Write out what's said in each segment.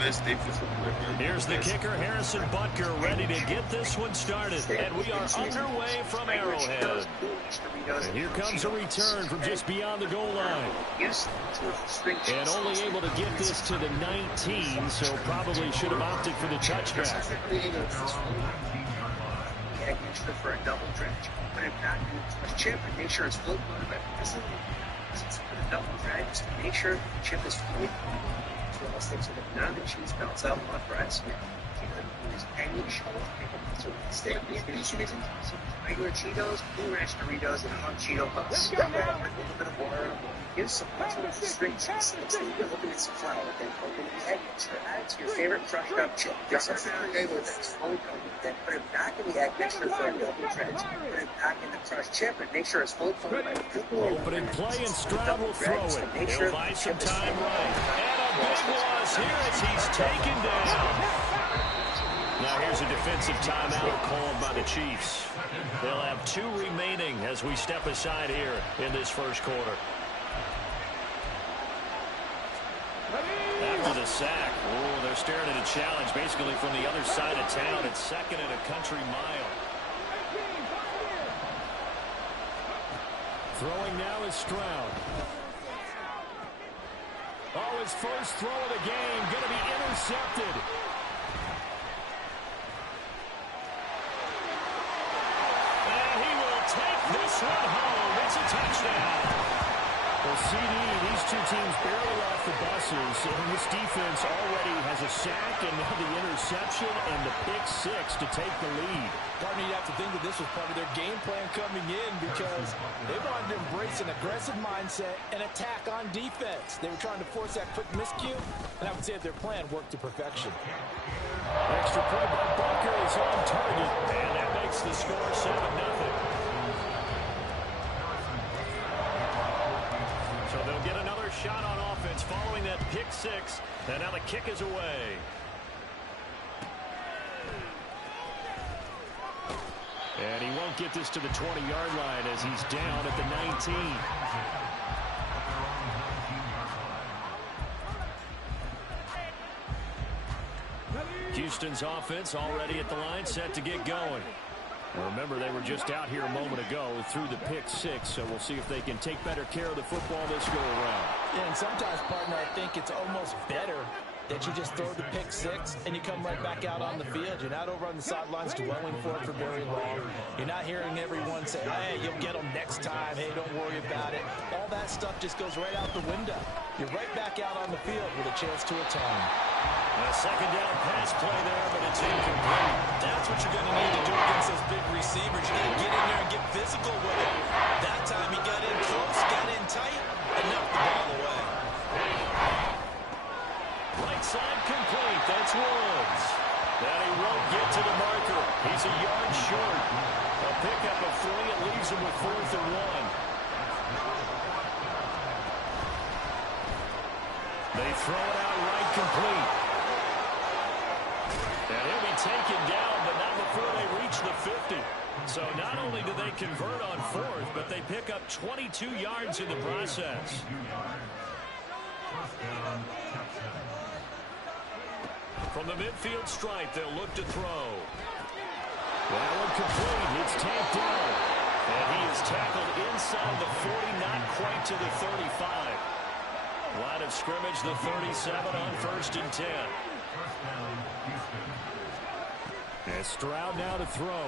best defensive player. Here's the kicker, Harrison Butker, ready to get this one started. And we are underway from Arrowhead. And here comes a return from just beyond the goal line. And only able to get this to the 19, so probably should have opted for the touchback. For a double dredge. Put it back in the chip and make sure it's floating. This is a double dredge just to make sure the chip is floating. So all those things so that none of the cheese melts out on fries. Use any shells. So instead of regular Cheetos, Blue Ranch Doritos, and hot Cheeto puffs. A little bit of water. Give some string cheese. You're looking at some flour. Then open the egg mixture. Add it to your favorite crushed up chip. Get some Saturday with it. Then put it back in the egg mixture for a double dredge. Put it back in the crushed chip and make sure it's fully coated by opening play and Stroud will throw it. He'll buy some time right. And a big loss here as he's taken down. Now here's a defensive timeout called by the Chiefs. They'll have 2 remaining as we step aside here in this first quarter. After the sack, they're staring at a challenge basically from the other side of town. It's second and a country mile. Throwing now is Stroud. Oh, his first throw of the game going to be intercepted. And he will take this one home. It's a touchdown. Well, CD, these two teams barely off the buses, and this defense already has a sack and now the interception and the pick 6 to take the lead. Partner, you have to think that this was part of their game plan coming in because they wanted to embrace an aggressive mindset and attack on defense. They were trying to force that quick miscue, and I would say that their plan worked to perfection. Extra point by Butker is on target, and that makes the score 7-0. So they'll get another shot on offense following that pick 6. And now the kick is away. And he won't get this to the 20-yard line as he's down at the 19. Houston's offense already at the line, set to get going. Remember, they were just out here a moment ago through the pick 6, so we'll see if they can take better care of the football this go-around. Yeah, and sometimes, partner, I think it's almost better that you just throw the pick 6 and you come right back out on the field. You're not over on the sidelines dwelling for it for very long. You're not hearing everyone say, hey, you'll get them next time. Hey, don't worry about it. All that stuff just goes right out the window. You're right back out on the field with a chance to atone. A second down pass play there, but it's incomplete. That's what you're going to need to do against those big receivers. You got to get in there and get physical with it. That time he got in close, got in tight, and knocked the ball away. Right side complete. That's Woods. That he won't get to the marker. He's a yard short. A pickup of 3. It leaves him with 4th and 1. They throw it out right complete. And he'll be taken down, but not before they reach the 50. So not only do they convert on 4th, but they pick up 22 yards in the process. From the midfield stripe, they'll look to throw. That one complete. It's tamped down. And he is tackled inside the 40, not quite to the 35. Line of scrimmage, the 37 on 1st and 10. And Stroud now to throw.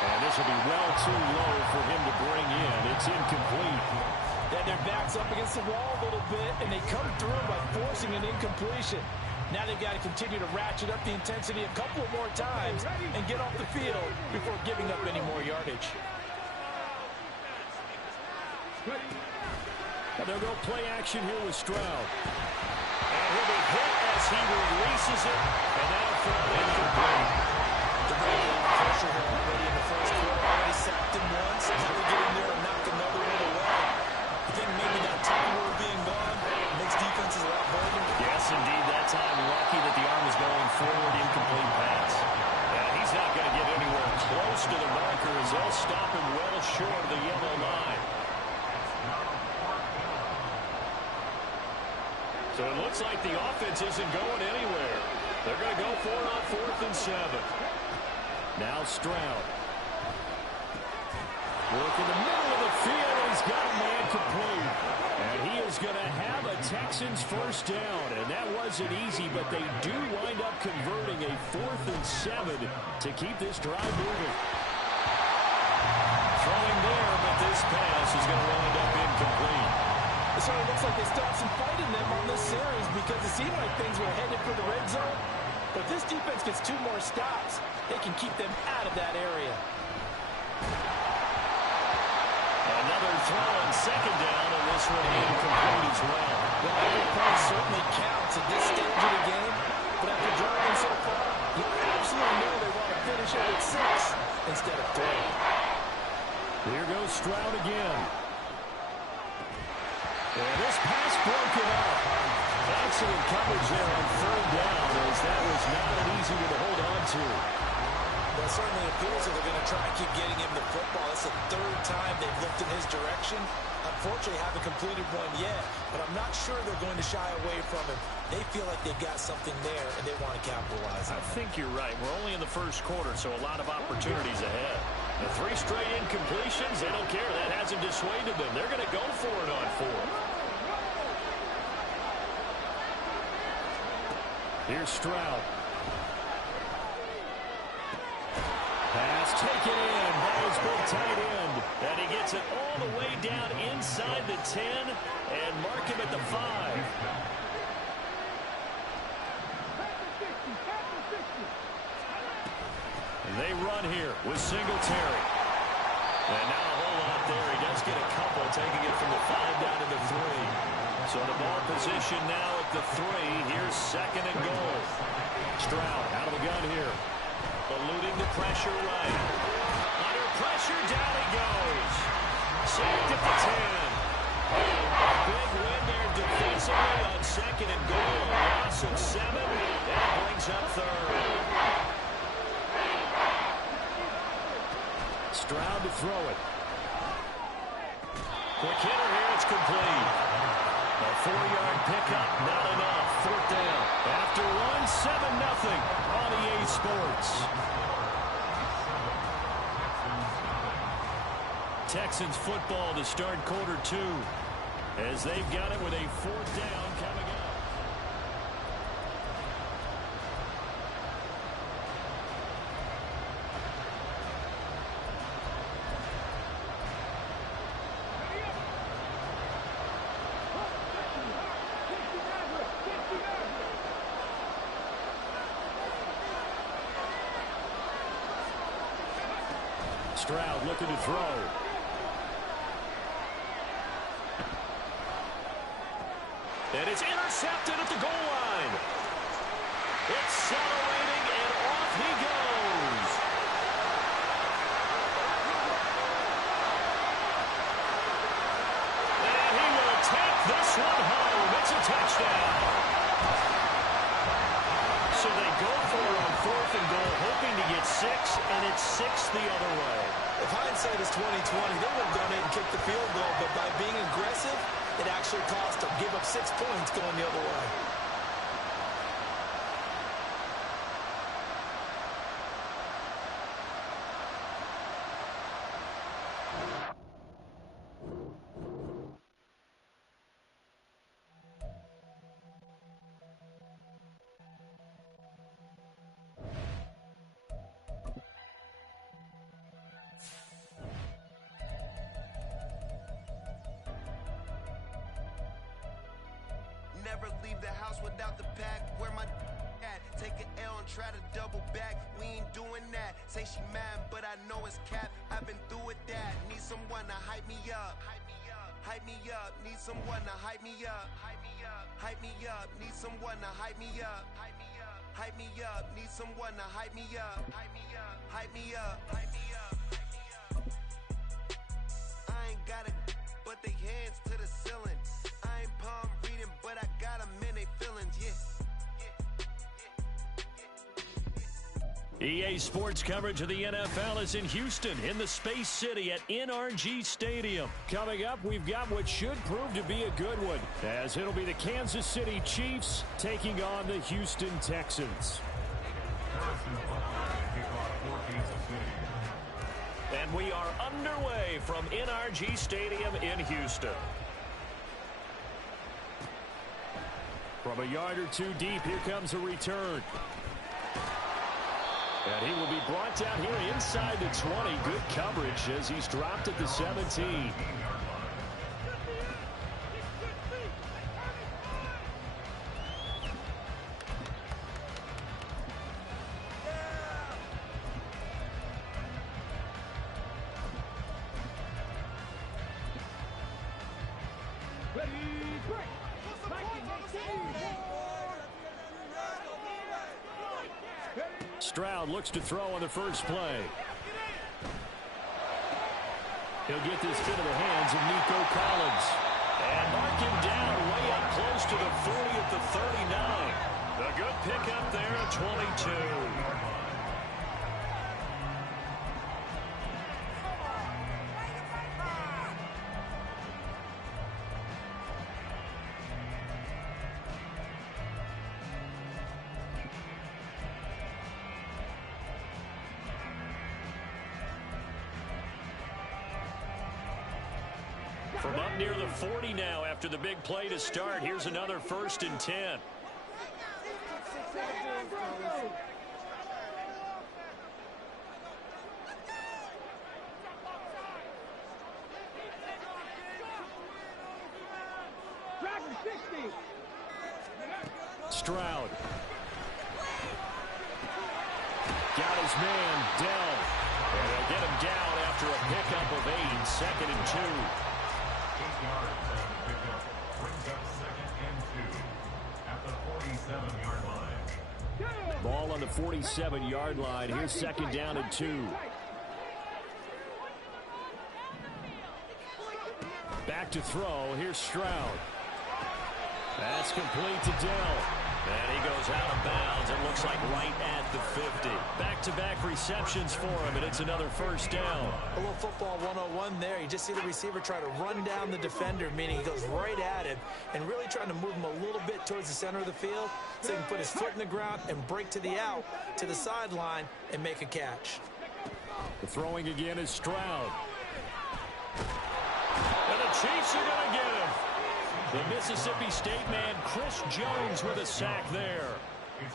And this will be well too low for him to bring in. It's incomplete. Yeah, their back's up against the wall a little bit, and they come through by forcing an incompletion. Now they've got to continue to ratchet up the intensity a couple of more times and get off the field before giving up any more yardage. And they'll go play action here with Stroud. And he'll be hit as he releases it. And now thrown incomplete. Pressure here already in the first quarter. Already sacked him once. Now they get in there and knock another one away. I think maybe that time we're being gone makes defenses a lot better. Yes, indeed. That time lucky that the arm was going forward. Incomplete pass. And he's not going to get anywhere close to the marker as they'll stop him well short of the yellow line. So it looks like the offense isn't going anywhere. They're going to go for it on 4th and 7. Now Stroud. Work in the middle of the field. He's got a man complete. And he is going to have a Texans first down. And that wasn't easy, but they do wind up converting a 4th and 7 to keep this drive moving. Throwing there, but this pass is going to wind up incomplete. So it looks like they still have some fight in them on this series because it seemed like things were headed for the red zone. But if this defense gets 2 more stops, they can keep them out of that area. Another throw on 2nd down, and this one incomplete as well. Well, every play certainly counts at this stage of the game. But after driving so far, you absolutely know they want to finish it with 6 instead of 3. Here goes Stroud again. And this pass broken up. Excellent coverage there on 3rd down, as that was not an easy one to hold on to. Well, it certainly appears that they're going to try and keep getting him the football. It's the 3rd time they've looked in his direction. Unfortunately, haven't completed one yet, but I'm not sure they're going to shy away from him. They feel like they've got something there, and they want to capitalize on it. I think you're right. We're only in the first quarter, so a lot of opportunities ahead. The 3 straight incompletions, they don't care. That hasn't dissuaded them. They're going to go for it on 4th. Here's Stroud. Pass taken in by his big tight end. And he gets it all the way down inside the 10 and mark him at the 5. And they run here with Singletary. And now a whole lot there. He does get a couple, taking it from the 5 down to the 3. So the ball position now at the 3. Here's 2nd and goal. Stroud out of the gun here. Eluding the pressure right. Under pressure, down he goes. Sacked at the 10. Big win there defensively on 2nd and goal. A loss of 7. That brings up 3rd. Stroud to throw it. Quick hitter here, it's complete. A 4-yard pickup, not enough. 4th down. After 1, 7-0 on EA Sports. Texans football to start quarter 2 as they've got it with a 4th down coming up. Stroud looking to throw. And it's intercepted at the goal line. Accelerating, and off he goes. And he will take this one home. It's a touchdown. So they go for it on 4th and goal, hoping to get 6, and it's 6 the other way. If hindsight is 20/20, they would have done it and kicked the field goal, but by being aggressive, it actually cost them. Give up 6 points going the other way. Never leave the house without the pack. Where my at? Take an L and try to double back. We ain't doing that. Say she mad, but I know it's cap. I've been through with that. Need someone to hype me up. Hype me up. Hype me up. Need someone to hype me up. Hype me up. Hype me up. Need someone to hype me up. Hype me up. Hype me up. Need someone to hype me up. Hype me up. Hype me up. Hype me up. Hype me up. I ain't got it, but they hands to the ceiling. I ain't palm reading, but I got 'em in they feelings, yeah. EA Sports coverage of the NFL is in Houston in the Space City at NRG Stadium. Coming up, we've got what should prove to be a good one, as it'll be the Kansas City Chiefs taking on the Houston Texans. And we are underway from NRG Stadium in Houston. From a yard or two deep, here comes a return. And he will be brought down here inside the 20. Good coverage as he's dropped at the 17. Stroud looks to throw on the first play. He'll get this into the hands of Nico Collins. And mark him down way up close to the 40 at the 39. A good pickup there at 22. From up near the 40 now after the big play to start. Here's another 1st and 10. Stroud. Got his man, Dell. And they'll get him down after a pickup of 8. 2nd and 2. Ball on the 47-yard line. Here's 2nd down and 2. Back to throw. Here's Stroud. That's complete to Dell. And he goes out of bounds. It looks like right at the 50. Back-to-back receptions for him, and it's another 1st down. A little football 101 there. You just see the receiver try to run down the defender, meaning he goes right at him and really trying to move him a little bit towards the center of the field so he can put his foot in the ground and break to the out, to the sideline, and make a catch. The throwing again is Stroud. And the Chiefs are going to get him. The Mississippi State man, Chris Jones, with a sack there.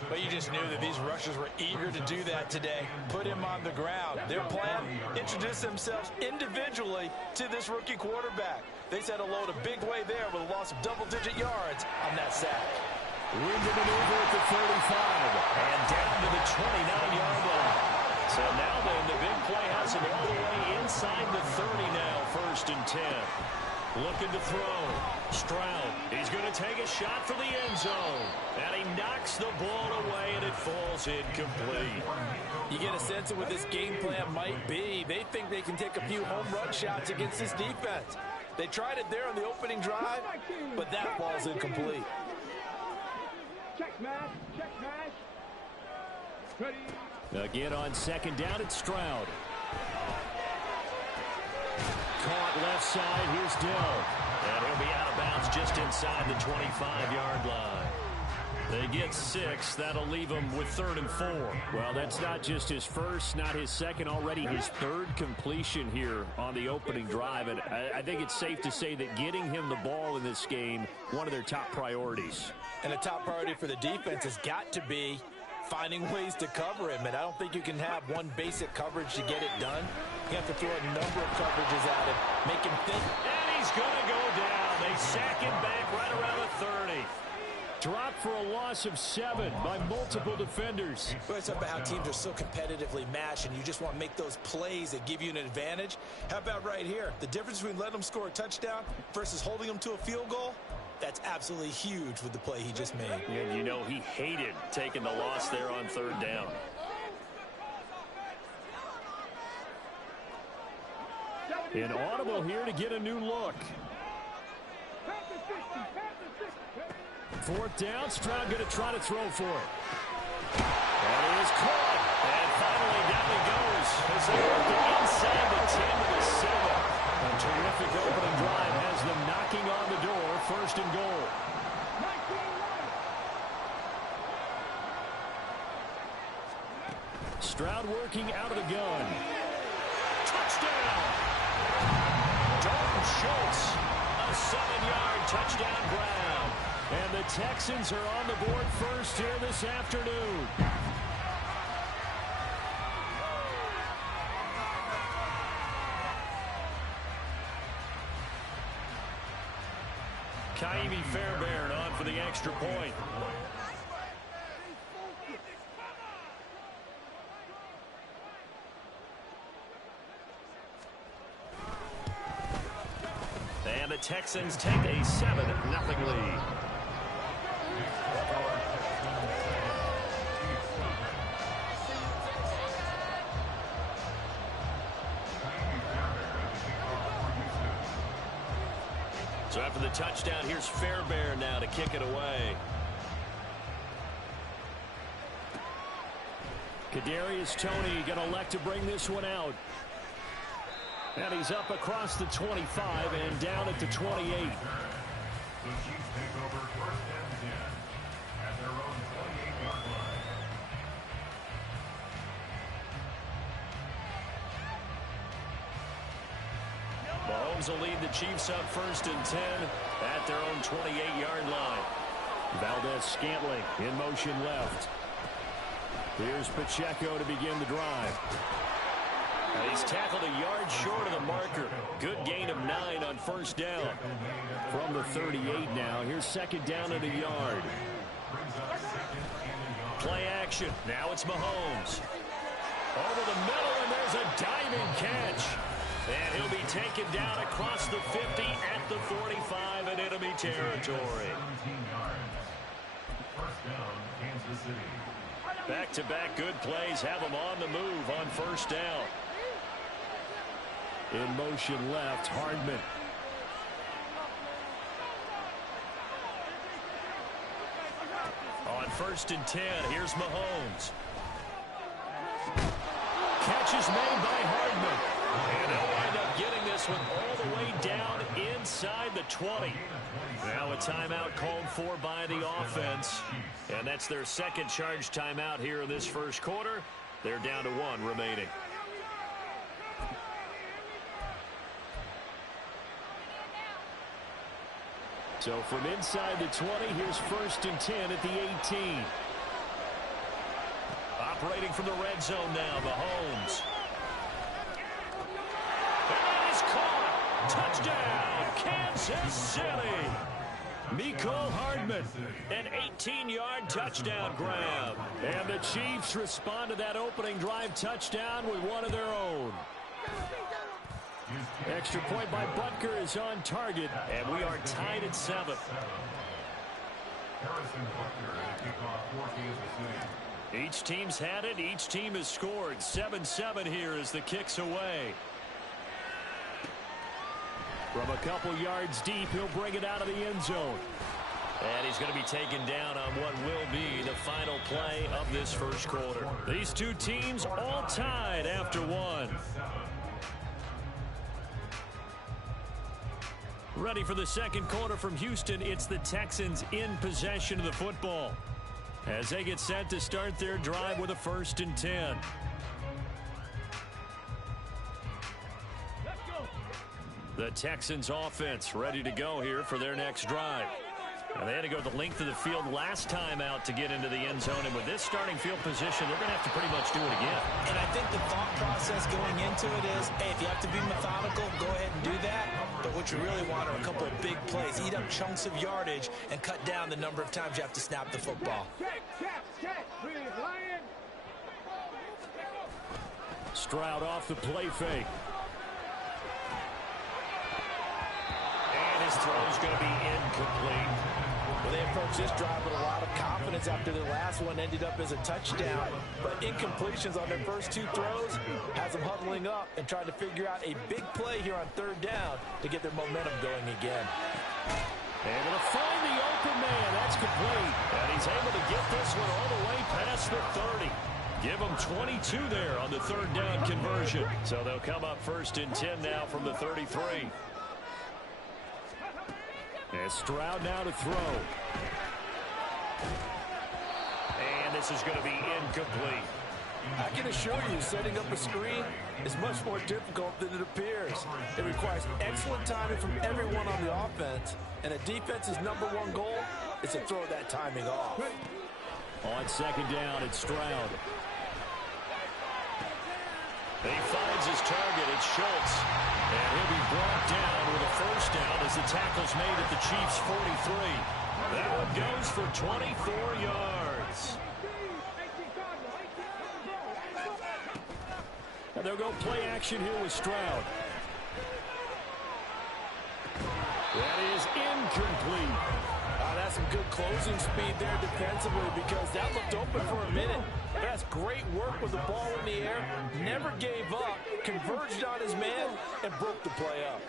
But you just knew that these rushers were eager to do that today. Put him on the ground. Their plan, introduce themselves individually to this rookie quarterback. They said hello to Big Way there with a loss of double-digit yards on that sack. Room to maneuver at the 35 and down to the 29-yard line. So now then, the big play has him all the way inside the 30 now, 1st and 10. Looking to throw. Stroud. He's going to take a shot for the end zone. And he knocks the ball away, and it falls incomplete. You get a sense of what this game plan might be. They think they can take a few home run shots against this defense. They tried it there on the opening drive, but that ball's incomplete. Check match. Ready. Again on 2nd down, it's Stroud. Caught left side. Here's Dell. And he'll be out of bounds just inside the 25-yard line. They get 6. That'll leave him with 3rd and 4. Well, that's not just his first, not his second, already his 3rd completion here on the opening drive. And I think it's safe to say that getting him the ball in this game, one of their top priorities. And a top priority for the defense has got to be finding ways to cover him. And I don't think you can have one basic coverage to get it done. You have to throw a number of coverages at him, make him think. And he's going to go down. They sack him back right around the 30. Dropped for a loss of 7 by multiple defenders. Well, it's about how teams are so competitively matched, and you just want to make those plays that give you an advantage. How about right here? The difference between letting them score a touchdown versus holding them to a field goal, that's absolutely huge with the play he just made. And you know he hated taking the loss there on 3rd down. An audible here to get a new look. 4th down, Stroud going to try to throw for it. And he is caught and as they work it inside the 10 to the 7. A terrific opening drive has them knocking on the door, first and goal. Stroud working out of the gun. Touchdown! Dalton Schultz, a 7-yard touchdown grab. And the Texans are on the board first here this afternoon. Ka'imi Fairbairn on for the extra point. And the Texans take a 7-0 lead. So after the touchdown, here's Fairbairn now to kick it away. Kadarius Toney going to elect to bring this one out. And he's up across the 25 and down at the 28. The Chiefs take over first and 10 at their own 28-yard line. Mahomes will lead the Chiefs up first and 10 at their own 28-yard line. Valdez-Scantling in motion left. Here's Pacheco to begin the drive. And he's tackled a yard short of the marker. Good gain of 9 on first down. From the 38 now, here's second down at a yard. Play action. Now it's Mahomes. Over the middle, and there's a diving catch. And he'll be taken down across the 50 at the 45 in enemy territory. First down, Kansas City. Back-to-back good plays have him on the move on first down. In motion left, Hardman. On first and 10, here's Mahomes. Catch is made by Hardman. And he'll wind up getting this one all the way down inside the 20. Now a timeout called for by the offense. And that's their second charge timeout here in this first quarter. They're down to 1 remaining. So from inside the 20, here's first and 10 at the 18. Operating from the red zone now, Mahomes. And he's caught. Touchdown, Kansas City. Mecole Hardman, an 18-yard touchdown grab. And the Chiefs respond to that opening drive touchdown with one of their own. Extra point by Butker is on target, and we are tied at 7. Harrison Butker to kick off for Kansas City. Each team's had it. Each team has scored. 7-7 here as the kick's away. From a couple yards deep, he'll bring it out of the end zone. And he's going to be taken down on what will be the final play of this first quarter. These two teams all tied after 1. Ready for the second quarter from Houston. It's the Texans in possession of the football as they get set to start their drive with a first and 10. The Texans offense ready to go here for their next drive. And they had to go the length of the field last time out to get into the end zone. And with this starting field position, they're going to have to pretty much do it again. And I think the thought process going into it is, hey, if you have to be methodical, go ahead and do that. But what you really want are a couple of big plays. Eat up chunks of yardage and cut down the number of times you have to snap the football. Stroud off the play fake. And his throw's going to be incomplete. Well, they approached this drive with a lot of confidence after their last one ended up as a touchdown. But incompletions on their first 2 throws has them huddling up and trying to figure out a big play here on third down to get their momentum going again. Able to find the open man. That's complete. And he's able to get this one all the way past the 30. Give them 22 there on the third down conversion. So they'll come up 1st and 10 now from the 33. And Stroud now to throw. And this is going to be incomplete. I can assure you, setting up a screen is much more difficult than it appears. It requires excellent timing from everyone on the offense, and a defense's #1 goal is to throw that timing off. On 2nd down, it's Stroud. He finds his target. It's Schultz. And he'll be brought down with a 1st down as the tackle's made at the Chiefs' 43. That one goes for 24 yards. And they'll go play action here with Stroud. That is incomplete. That's some good closing speed there defensively because that looked open for a minute. That's great work with the ball in the air. Never gave up, converged on his man, and broke the play up.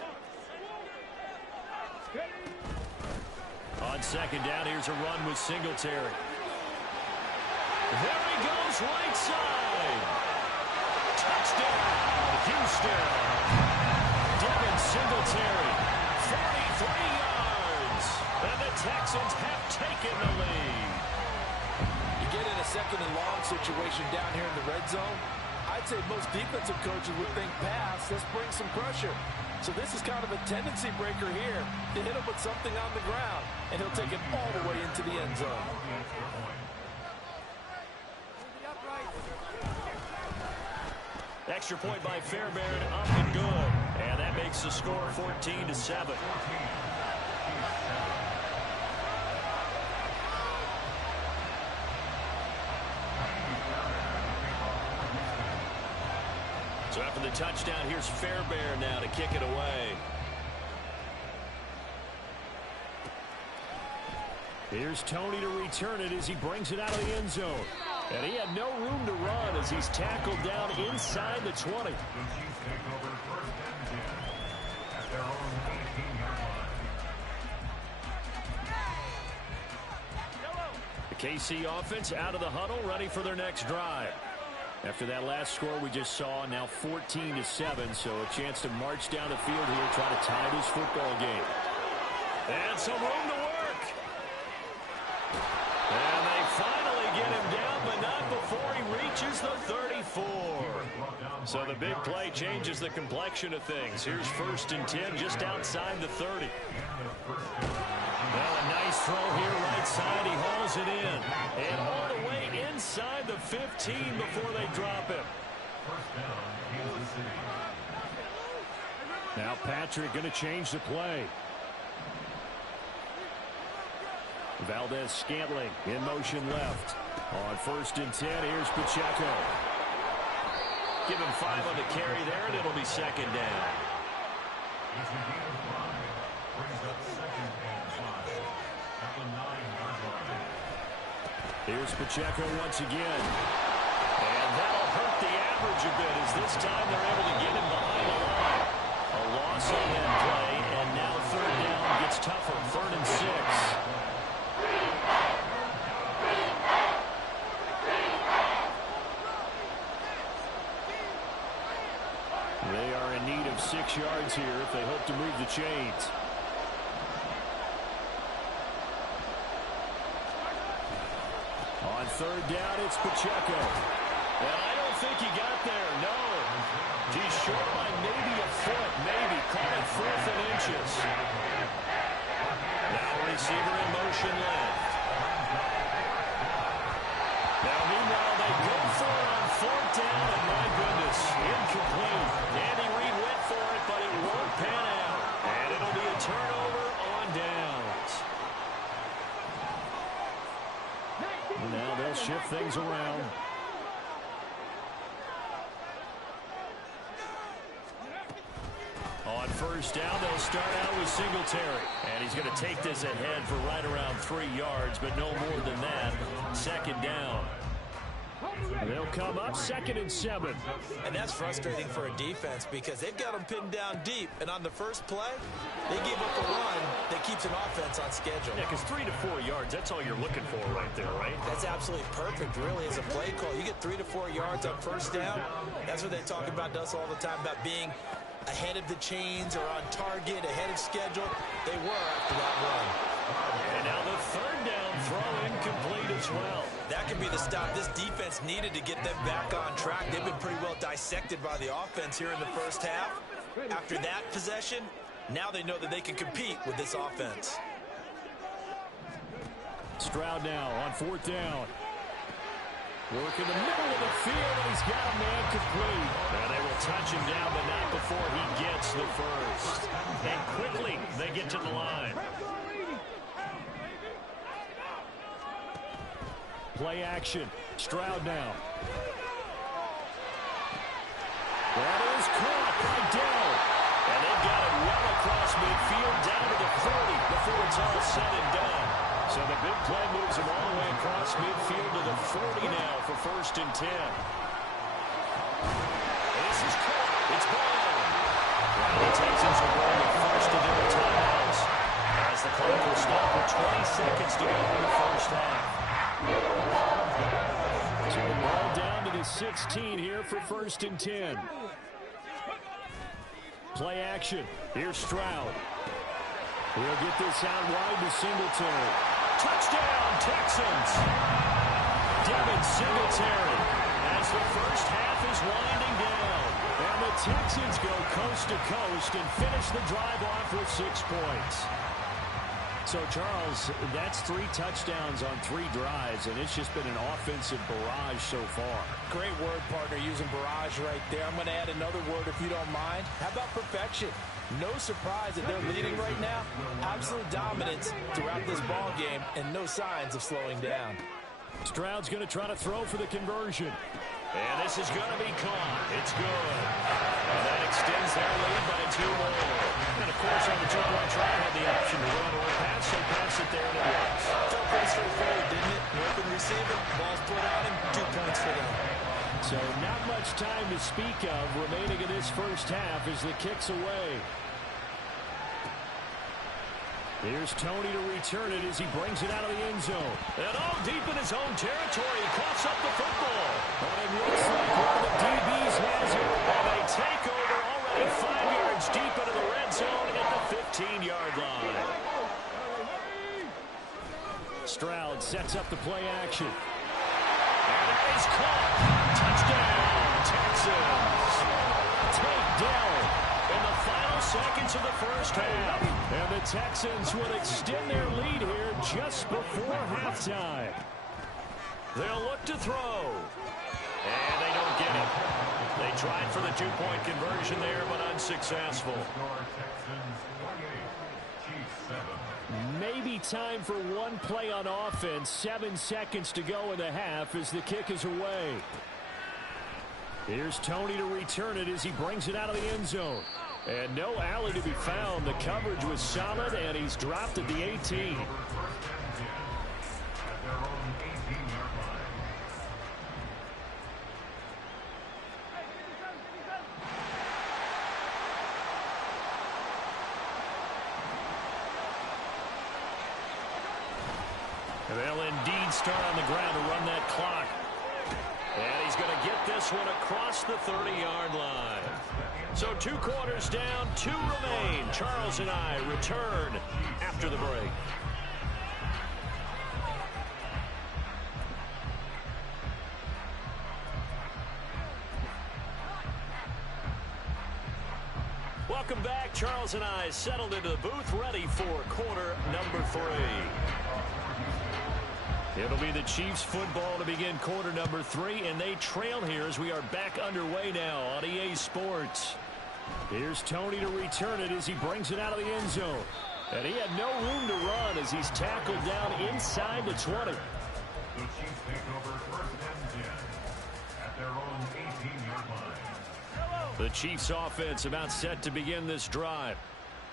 On 2nd down, here's a run with Singletary. There he goes, right side. Touchdown, Houston. Devin Singletary, 43 yards. And the Texans have taken the lead. You get in a 2nd and long situation down here in the red zone, I'd say most defensive coaches would think pass, let's bring some pressure. So this is kind of a tendency breaker here to hit him with something on the ground, and he'll take it all the way into the end zone. Extra point by Fairbairn, up and good. And that makes the score 14-7. So after the touchdown, here's Fairbairn now to kick it away. Here's Tony to return it as he brings it out of the end zone. And he had no room to run as he's tackled down inside the 20. The Chiefs take over 1st and 10 at their own 18-yard line. The KC offense out of the huddle, ready for their next drive. After that last score we just saw, now 14-7, so a chance to march down the field here, try to tie this football game. And some room to work. And they finally get him down, but not before he reaches the 34. So the big play changes the complexion of things. Here's 1st and 10 just outside the 30. Well, a nice throw here right side. He hauls it in. And all the way inside the 15 before they drop him. Now Patrick going to change the play. Valdez-Scantling in motion left. On 1st and 10, here's Pacheco. Give him 5 on the carry there, and it'll be 2nd down. Here's Pacheco once again. And that'll hurt the average a bit as this time they're able to get him behind the line. A loss on that play, and now 3rd down gets tougher. 3rd and 6. They are in need of 6 yards here if they hope to move the chains. On 3rd down, it's Pacheco. And I don't think he got there, no. He's short by maybe a foot, maybe. Call it 4th and inches. Now receiver in motion left. Now meanwhile, they go for it on 4th down, and my goodness, incomplete. Andy Reid went for it, but it won't pan out. And it'll be a turnover on downs. Now they'll shift things around. On 1st down, they'll start out with Singletary. And he's going to take this ahead for right around 3 yards, but no more than that. 2nd down. They'll come up 2nd and 7. And that's frustrating for a defense because they've got them pinned down deep. And on the first play, they give up a run that keeps an offense on schedule. Yeah, because 3 to 4 yards, that's all you're looking for right there, right? That's absolutely perfect, really, as a play call. You get 3 to 4 yards on first down. That's what they talk about us all the time, about being ahead of the chains or on target, ahead of schedule. They were after that run. And now the 3rd down throw incomplete as well. That could be the stop this defense needed to get them back on track. They've been pretty well dissected by the offense here in the first half. After that possession, now they know that they can compete with this offense. Stroud now on 4th down. Work in the middle of the field, and he's got a man complete. And they will touch him down, but not before he gets the first. And quickly, they get to the line. Play action. Stroud now. That is caught by Dell. And they've got it well across midfield down to the 40 before it's all said and done. So the big play moves him all the way across midfield to the 40 now for 1st and 10. This is caught. It's ball. Well, the Texans are going the first of their timeouts as the clock will stop with 20 seconds to go in the first half. So the ball down to the 16 here for 1st and 10. Play action. Here's Stroud. He'll get this out wide to Singletary. Touchdown, Texans! Devin Singletary as the first half is winding down. And the Texans go coast to coast and finish the drive off with 6 points. So, Charles, that's 3 touchdowns on 3 drives, and it's just been an offensive barrage so far. Great word, partner, using barrage right there. I'm going to add another word if you don't mind. How about perfection? No surprise that they're leading right now. Absolute dominance throughout this ball game, and no signs of slowing down. Stroud's going to try to throw for the conversion. And this is going to be caught. It's good. And that extends their lead by 2 more. And, of course, on the 2-point try, had the option to run or pass, so pass it there and it works. Felt pretty straightforward, didn't it? An open receiver, ball's put on him, 2 points for them. So not much time to speak of remaining in this first half as the kick's away. Here's Tony to return it as he brings it out of the end zone. And all deep in his own territory, he coughs up the football. And it looks like one of the DBs has it. And they take over already 5 yards deep into the red zone at the 15-yard line. Stroud sets up the play action. And it is caught. Touchdown, Texans. Tank Dell in the final seconds of the first half. And the Texans will extend their lead here just before halftime. They'll look to throw. And they don't get it. They tried for the 2-point conversion there, but unsuccessful. Maybe time for one play on offense. 7 seconds to go in the half as the kick is away. Here's Tony to return it as he brings it out of the end zone. And no alley to be found. The coverage was solid, and he's dropped at the 18. And they'll indeed start on the ground to run that clock. And he's going to get this one across the 30-yard line. So 2 quarters down, 2 remain. Charles and I return after the break. Welcome back. Charles and I settled into the booth, ready for quarter number 3. It'll be the Chiefs football to begin quarter number 3, and they trail here as we are back underway now on EA Sports. Here's Tony to return it as he brings it out of the end zone. And he had no room to run as he's tackled down inside the 20. The Chiefs take over 1st and 10 at their own 18-yard line. The Chiefs offense about set to begin this drive.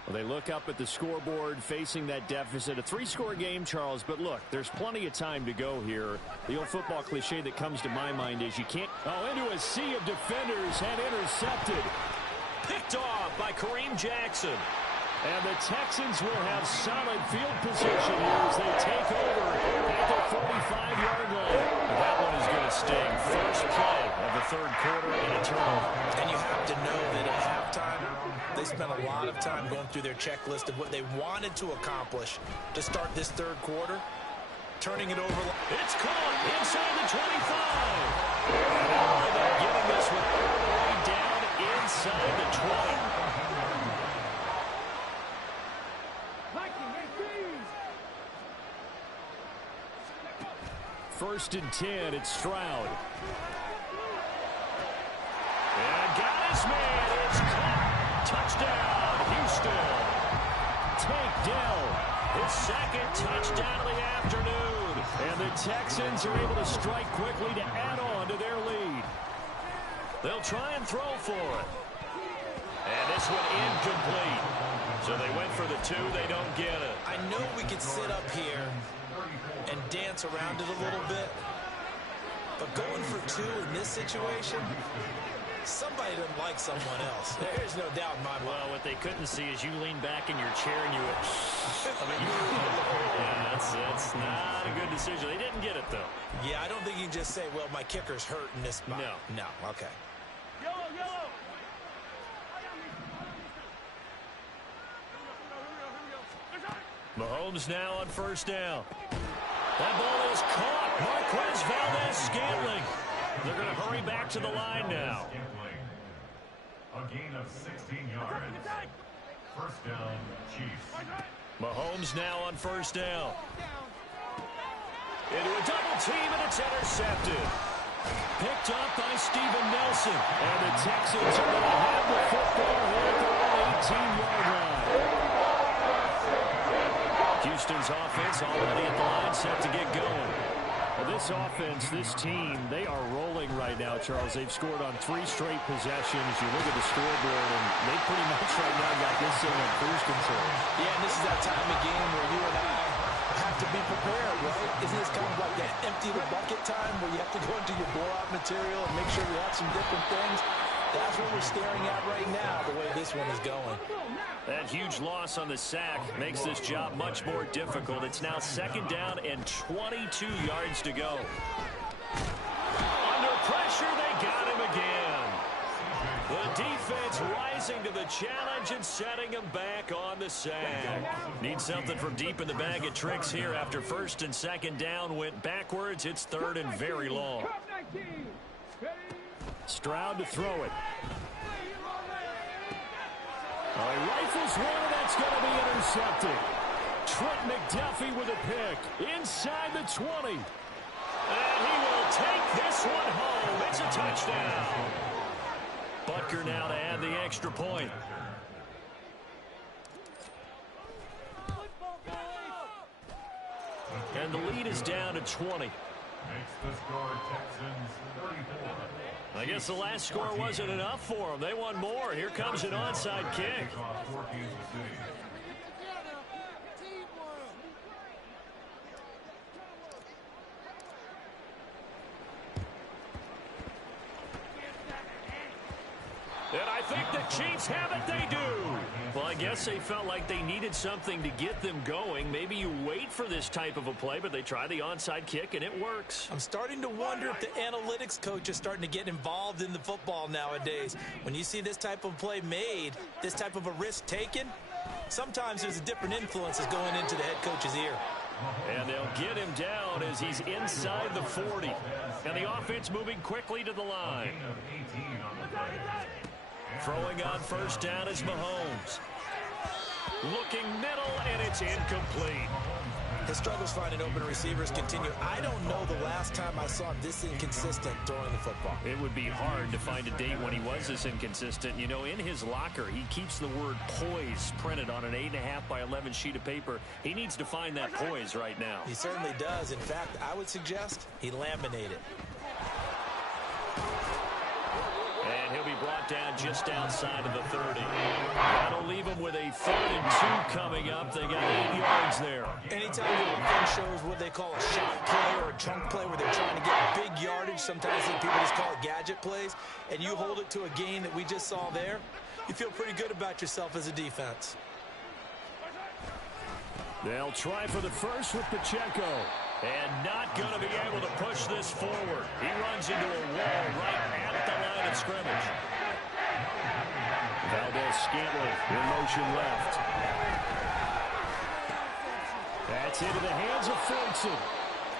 Well, they look up at the scoreboard facing that deficit. A 3-score game, Charles, but look, there's plenty of time to go here. The old football cliche that comes to my mind is you can't... Oh, into a sea of defenders and intercepted. Picked off by Kareem Jackson. And the Texans will have solid field position here as they take over at the 45-yard line. That one is going to sting. First play of the third quarter and a turnover. And you have to know that at halftime, they spent a lot of time going through their checklist of what they wanted to accomplish to start this third quarter. Turning it over. It's caught inside the 25. And they're getting this one all the way down inside the 20. First and 10, it's Stroud. And got his man. It's caught. Touchdown, Houston. Tank Dell, his second touchdown of the afternoon. And the Texans are able to strike quickly to add on to their lead. They'll try and throw for it. And this one incomplete. So they went for the 2. They don't get it. I know we could sit up here and dance around it a little bit, but going for 2 in this situation, somebody doesn't like someone else. There's no doubt in my mind. Well, what they couldn't see is you lean back in your chair and you went, I mean, yeah, that's not a good decision. They didn't get it, though. Yeah, I don't think you can just say, well, my kicker's hurt in this spot. No, okay. Mahomes now on first down. That ball is caught. Marquez Valdes-Scantling. They're going to hurry back to the line now. A gain of 16 yards. First down, Chiefs. Mahomes now on first down. Into a double team, and it's intercepted. Picked up by Steven Nelson. And the Texans are going to have the football here at their own 18-yard line. Houston's offense already at the line, set to get going. Well, this offense, this team, they are rolling right now, Charles. They've scored on 3 straight possessions. You look at the scoreboard, and they pretty much right now got this thing on cruise control. Yeah, and this is that time of game where you and I have to be prepared, right? Isn't this kind of like that empty the bucket time where you have to go into your blowout material and make sure we have some different things? That's what we're staring at right now, the way this one is going. That huge loss on the sack makes this job much more difficult. It's now second down and 22 yards to go. Under pressure, they got him again. The defense rising to the challenge and setting him back on the sack. Need something from deep in the bag of tricks here after first and second down went backwards. It's third and very long. Stroud to throw it. He rifles one, that's going to be intercepted. Trent McDuffie with a pick inside the 20. And he will take this one home. It's a touchdown. Butker now to add the extra point. And the lead is down to 20. Makes the score Texans 34. I guess the last score wasn't enough for them. They want more. Here comes an onside kick. And I think the Chiefs have it. They do. Well, I guess they felt like they needed something to get them going. Maybe you wait for this type of a play, but they try the onside kick, and it works. I'm starting to wonder if the analytics coach is starting to get involved in the football nowadays. When you see this type of play made, this type of a risk taken, sometimes there's a different influences going into the head coach's ear. And they'll get him down as he's inside the 40. And the offense moving quickly to the line. Throwing on first down is Mahomes. Looking middle, and it's incomplete. His struggles finding open receivers continue. I don't know the last time I saw him this inconsistent throwing the football. It would be hard to find a date when he was this inconsistent. You know, in his locker, he keeps the word poise printed on an 8.5 by 11 sheet of paper. He needs to find that poise right now. He certainly does. In fact, I would suggest he laminate it. And he'll be brought down just outside of the 30. That'll leave him with a 3rd and 2 coming up. They got 8 yards there. Anytime the defense shows what they call a shot play or a chunk play where they're trying to get big yardage, sometimes people just call it gadget plays, and you hold it to a gain that we just saw there, you feel pretty good about yourself as a defense. They'll try for the first with Pacheco. And not going to be able to push this forward. He runs into a wall right at the line of scrimmage. Valdez-Scantling in motion left. That's into the hands of Ferguson.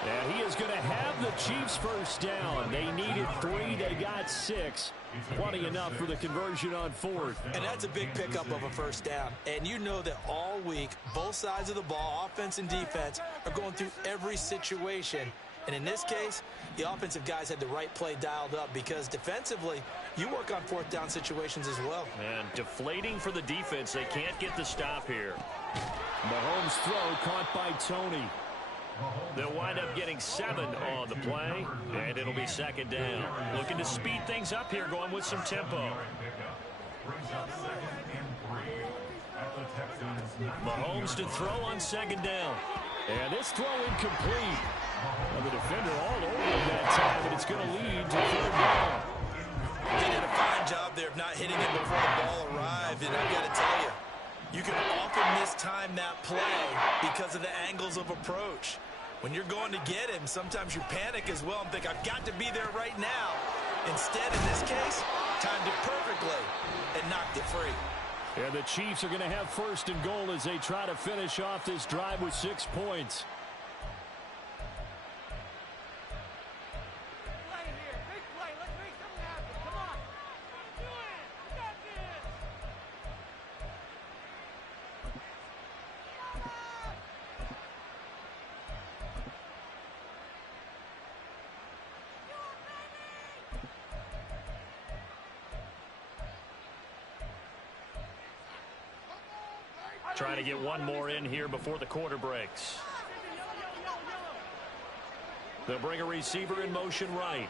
And he is going to have the Chiefs first down. They needed 3. They got 6. Plenty enough for the conversion on 4th. And that's a big pickup of a first down. And you know that all week, both sides of the ball, offense and defense, are going through every situation. And in this case, the offensive guys had the right play dialed up because defensively, you work on 4th down situations as well. And deflating for the defense. They can't get the stop here. Mahomes' throw caught by Tony. They'll wind up getting 7 on the play, and it'll be 2nd down. Looking to speed things up here, going with some tempo. Mahomes to throw on 2nd down. And this throw incomplete. Well, the defender all over him that time, and it's going to lead to 3rd down. They did a fine job there of not hitting him before the ball arrived, and I've got to tell you, you can often mistime that play because of the angles of approach. When you're going to get him, sometimes you panic as well and think, I've got to be there right now. Instead, in this case, timed it perfectly and knocked it free. And the Chiefs are going to have 1st and goal as they try to finish off this drive with 6 points. Trying to get one more in here before the quarter breaks. They'll bring a receiver in motion right.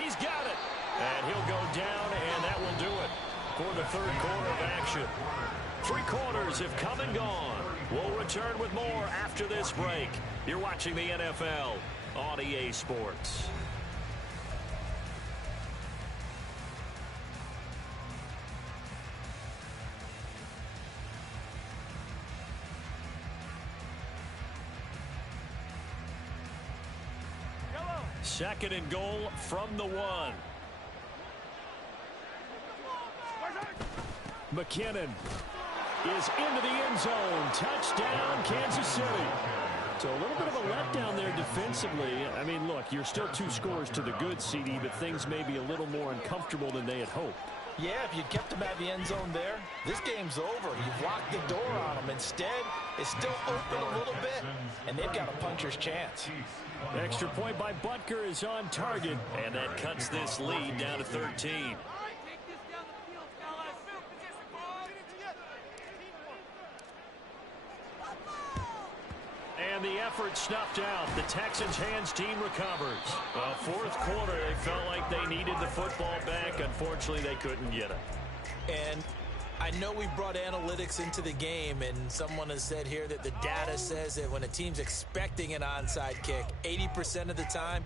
He's got it. And he'll go down, and that will do it for the 3rd quarter of action. 3 quarters have come and gone. We'll return with more after this break. You're watching the NFL on EA Sports. Second and goal from the 1. McKinnon is into the end zone. Touchdown, Kansas City. So a little bit of a letdown there defensively. I mean, look, you're still 2 scores to the good, CD, but things may be a little more uncomfortable than they had hoped. Yeah, if you kept them at the end zone there, this game's over. You've locked the door on them. Instead, it's still open a little bit, and they've got a puncher's chance. Extra point by Butker is on target, and that cuts this lead down to 13. And the effort snuffed out. The Texans' hands team recovers. 4th quarter, they felt like they needed the football back. Unfortunately, they couldn't get it. And I know we brought analytics into the game, and someone has said here that the data says that when a team's expecting an onside kick, 80% of the time,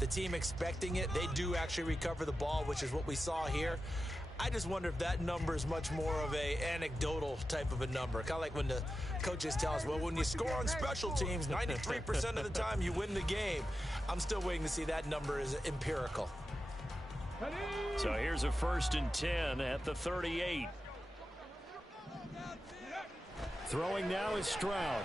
the team expecting it, they do actually recover the ball, which is what we saw here. I just wonder if that number is much more of a anecdotal type of a number. Kind of like when the coaches tell us, well, when you score on special teams, 93% of the time you win the game. I'm still waiting to see that number is empirical. So here's a 1st and 10 at the 38. Throwing now is Stroud.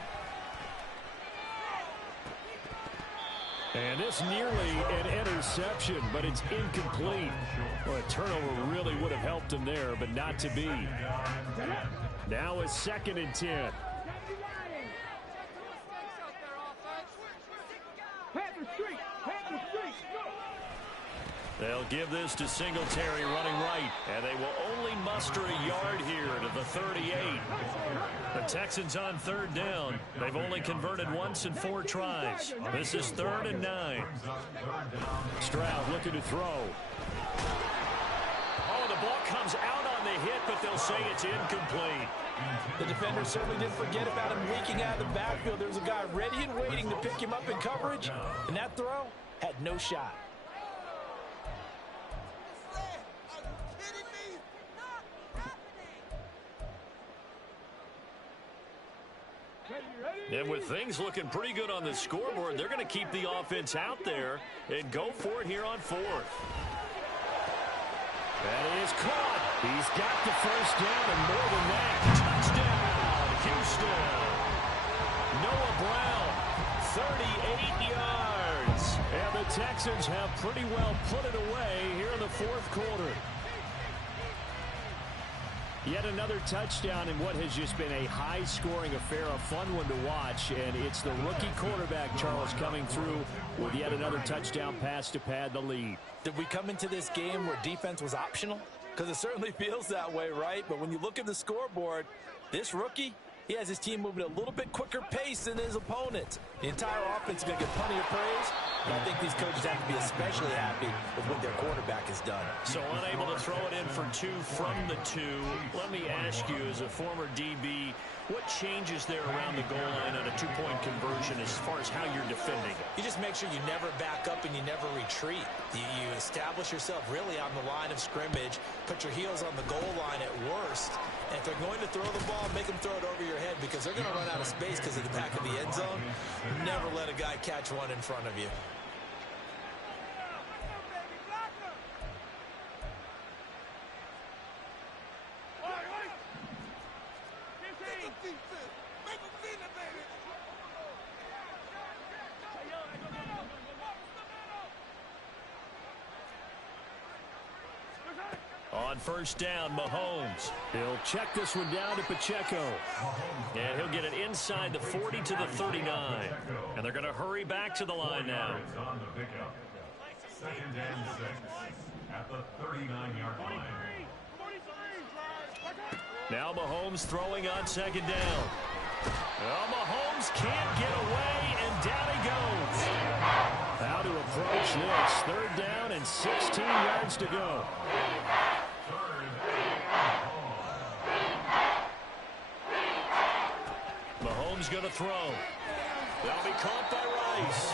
And this nearly an interception, but it's incomplete. Well, a turnover really would have helped him there, but not to be. Now is 2nd and 10. They'll give this to Singletary running right, and they will only muster a yard here to the 38. The Texans on third down. They've only converted once in 4 tries. This is 3rd and 9. Stroud looking to throw. Oh, the ball comes out on the hit, but they'll say it's incomplete. The defender certainly didn't forget about him leaking out of the backfield. There was a guy ready and waiting to pick him up in coverage, and that throw had no shot. And with things looking pretty good on the scoreboard, they're going to keep the offense out there and go for it here on 4th. That is caught. He's got the first down and more than that. Touchdown, Houston. Noah Brown, 38 yards. And the Texans have pretty well put it away here in the 4th quarter. Yet another touchdown in what has just been a high-scoring affair, a fun one to watch. And it's the rookie quarterback, Charles, coming through with yet another touchdown pass to pad the lead. Did we come into this game where defense was optional? Because it certainly feels that way, right? But when you look at the scoreboard, this rookie, he has his team moving at a little bit quicker pace than his opponents. The entire offense is going to get plenty of praise. And I think these coaches have to be especially happy with what their quarterback has done. So unable to throw it in for 2 from the 2. Let me ask you, as a former DB, what changes there around the goal line on a 2-point conversion as far as how you're defending? You just make sure you never back up and you never retreat. You establish yourself really on the line of scrimmage, put your heels on the goal line at worst, and if they're going to throw the ball, make them throw it over your head because they're going to run out of space because of the back of the end zone. Never let a guy catch one in front of you. On first down, Mahomes. He'll check this one down to Pacheco. And he'll get it inside the 40 to the 39. And they're going to hurry back to the line now. On the pickup. 2nd and 6 at the 39-yard line. Now Mahomes throwing on 2nd down. Well, Mahomes can't get away, and down he goes. How to approach this. 3rd down and 16 yards to go. Mahomes going to throw. That'll be caught by Rice.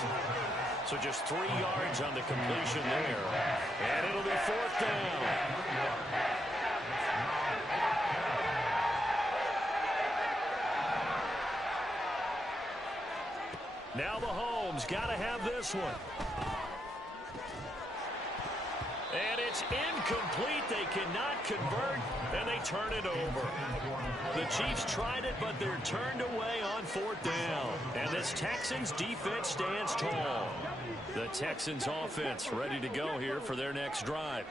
So just 3 yards on the completion there. And it'll be 4th down. Now Mahomes got to have this one. And it's incomplete. They cannot convert, and they turn it over. The Chiefs tried it, but they're turned away on 4th down. And this Texans defense stands tall. The Texans offense ready to go here for their next drive.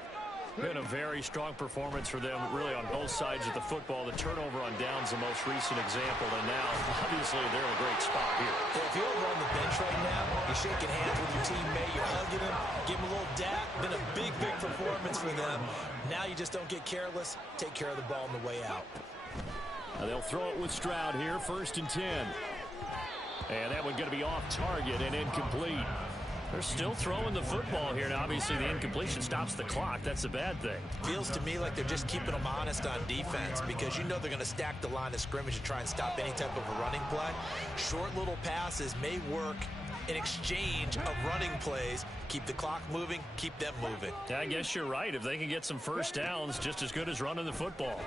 Been a very strong performance for them, really, on both sides of the football. The turnover on downs, the most recent example, and now, obviously, they're in a great spot here. Yeah, if you're over on the bench right now, you're shaking hands with your teammate, you're hugging him, give him a little dap. Been a big, big performance for them. Now you just don't get careless. Take care of the ball on the way out. Now they'll throw it with Stroud here, 1st and 10. And that one's going to be off target and incomplete. They're still throwing the football here. Now, obviously, the incompletion stops the clock. That's the bad thing. Feels to me like they're just keeping them honest on defense because you know they're going to stack the line of scrimmage to try and stop any type of a running play. Short little passes may work in exchange of running plays. Keep the clock moving, keep them moving. Yeah, I guess you're right. If they can get some first downs, just as good as running the football.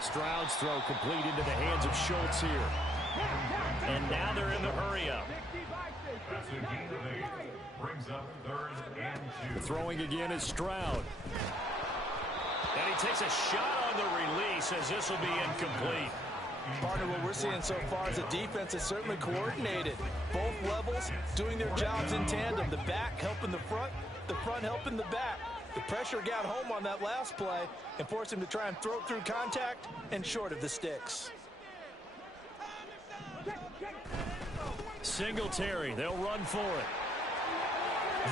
Stroud's throw complete into the hands of Schultz here. And now they're in the hurry-up. That's a gain of 8. Brings up 3rd and 2. The throwing again is Stroud. And he takes a shot on the release as this will be incomplete. Partner, what we're seeing so far is the defense is certainly coordinated. Both levels doing their jobs in tandem. The back helping the front helping the back. The pressure got home on that last play and forced him to try and throw through contact and short of the sticks. Singletary, they'll run for it.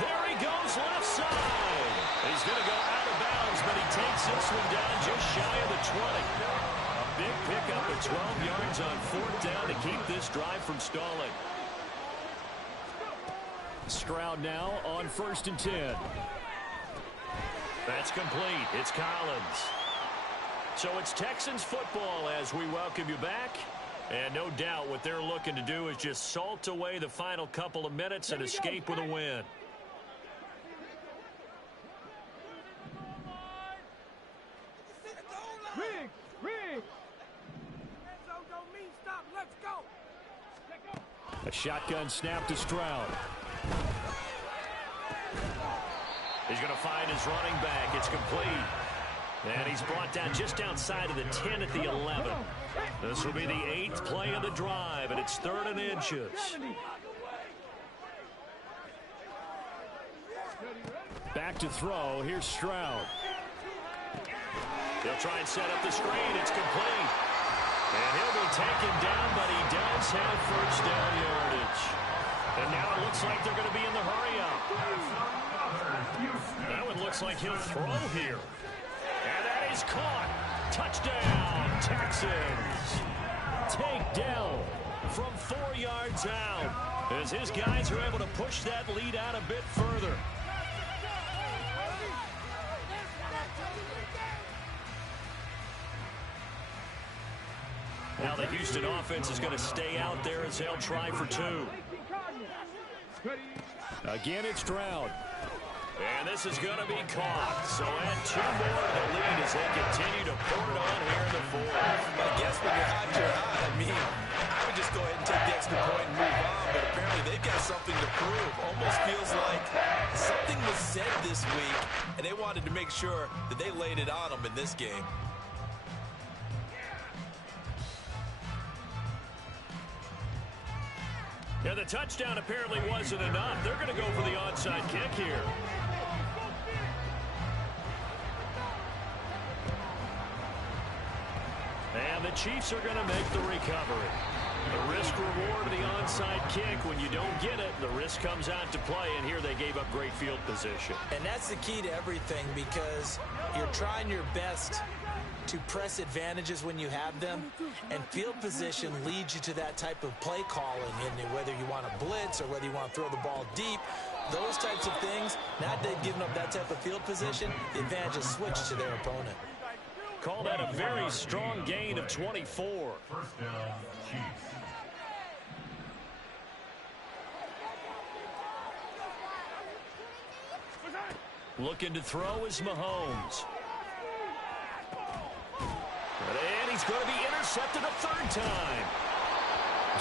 There he goes, left side. He's going to go out of bounds, but he takes this one down just shy of the 20. A big pickup at 12 yards on 4th down to keep this drive from stalling. Stroud now on 1st and 10. That's complete. It's Collins. So it's Texans football as we welcome you back. And no doubt what they're looking to do is just salt away the final couple of minutes and escape with a win. A shotgun snap to Stroud. He's going to find his running back. It's complete. And he's brought down just outside of the 10 at the 11. This will be the 8th play of the drive, and it's 3rd and inches. Back to throw. Here's Stroud. They'll try and set up the screen. It's complete. And he'll be taken down, but he does have 1st down yardage. And now it looks like they're going to be in the hurry-up. Now it looks like he'll throw here. And that is caught. Touchdown, Texans. Takedown from 4 yards out as his guys are able to push that lead out a bit further. Now the Houston offense is going to stay out there as they'll try for 2. Again, it's Stroud. And this is going to be caught. So add 2 more to the lead as they continue to pour it on here in the 4th. I guess when you're hot, you're hot. I mean, I would just go ahead and take the extra point and move on. But apparently they've got something to prove. Almost feels like something was said this week, and they wanted to make sure that they laid it on them in this game. Yeah, the touchdown apparently wasn't enough. They're going to go for the onside kick here. And the Chiefs are going to make the recovery. The risk-reward of the onside kick. When you don't get it, the risk comes out to play, and here they gave up great field position. And that's the key to everything, because you're trying your best to press advantages when you have them, and field position leads you to that type of play calling, and whether you want to blitz or whether you want to throw the ball deep, those types of things. Now that they've given up that type of field position, the advantage is switched to their opponent. Call that a very strong gain of 24. 1st down, Chiefs. Looking to throw is Mahomes. And he's going to be intercepted a 3rd time.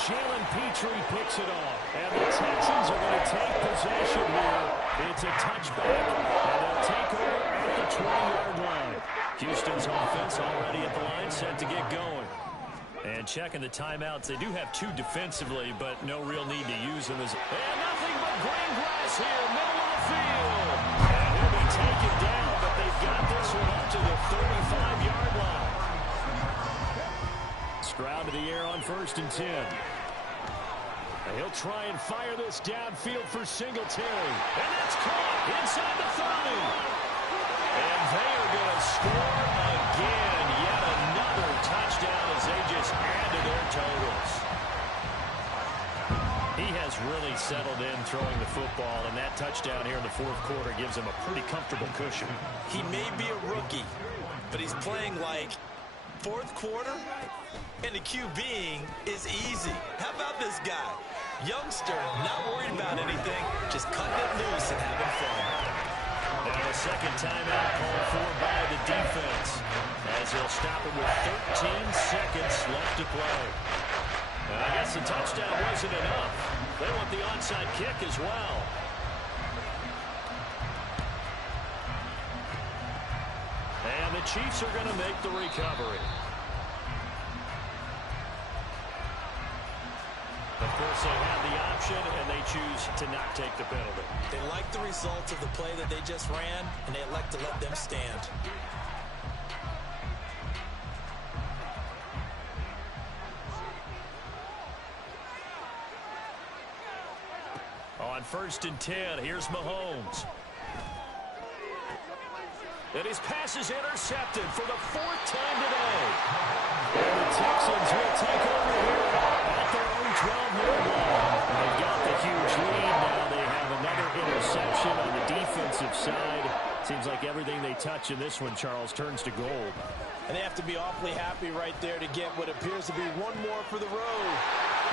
Jalen Petrie picks it off. And the Texans are going to take possession here. It's a touchback. And they'll take over at the 20-yard line. Houston's offense already at the line, set to get going. And checking the timeouts. They do have 2 defensively, but no real need to use them. And nothing but green grass here, middle of the field. And he'll be taken down, but they've got this one up to the 35-yard line. Stroud to the air on 1st and 10. And he'll try and fire this downfield for Singletary. And that's caught inside the 30. And they are going to score again. Yet another touchdown as they just add to their totals. He has really settled in throwing the football, and that touchdown here in the 4th quarter gives him a pretty comfortable cushion. He may be a rookie, but he's playing like 4th quarter, and the QBing is easy. How about this guy? Youngster, not worried about anything, just cutting it loose and having fun. Now a 2nd timeout called for by the defense, as he'll stop it with 13 seconds left to play. I guess the touchdown wasn't enough. They want the onside kick as well. And the Chiefs are going to make the recovery. Of course, they have the option, and they choose to not take the penalty. They like the results of the play that they just ran, and they elect to let them stand. On 1st and 10, here's Mahomes. And his pass is intercepted for the 4th time today. And the Texans will take over here at their own 12-yard line. They've got the huge lead. Now they have another interception on the defensive side. Seems like everything they touch in this one, Charles, turns to gold. And they have to be awfully happy right there to get what appears to be one more for the road.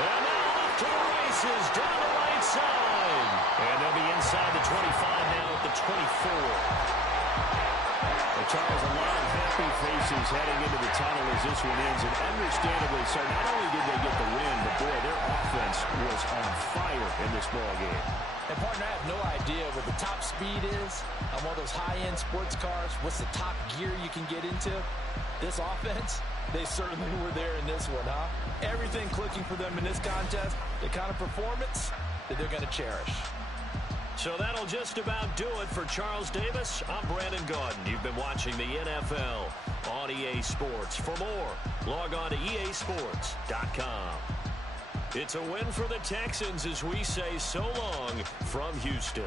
And now off to the races down the right side. And they'll be inside the 25 now at the 24. Charles, a lot of happy faces heading into the tunnel as this one ends, and understandably so. Not only did they get the win, but boy, their offense was on fire in this ball game. And partner, I have no idea what the top speed is on one of those high-end sports cars. What's the top gear you can get into? This offense, they certainly were there in this one, huh? Everything clicking for them in this contest, the kind of performance that they're going to cherish. So that'll just about do it for Charles Davis. I'm Brandon Gaudin. You've been watching the NFL on EA Sports. For more, log on to easports.com. It's a win for the Texans as we say so long from Houston.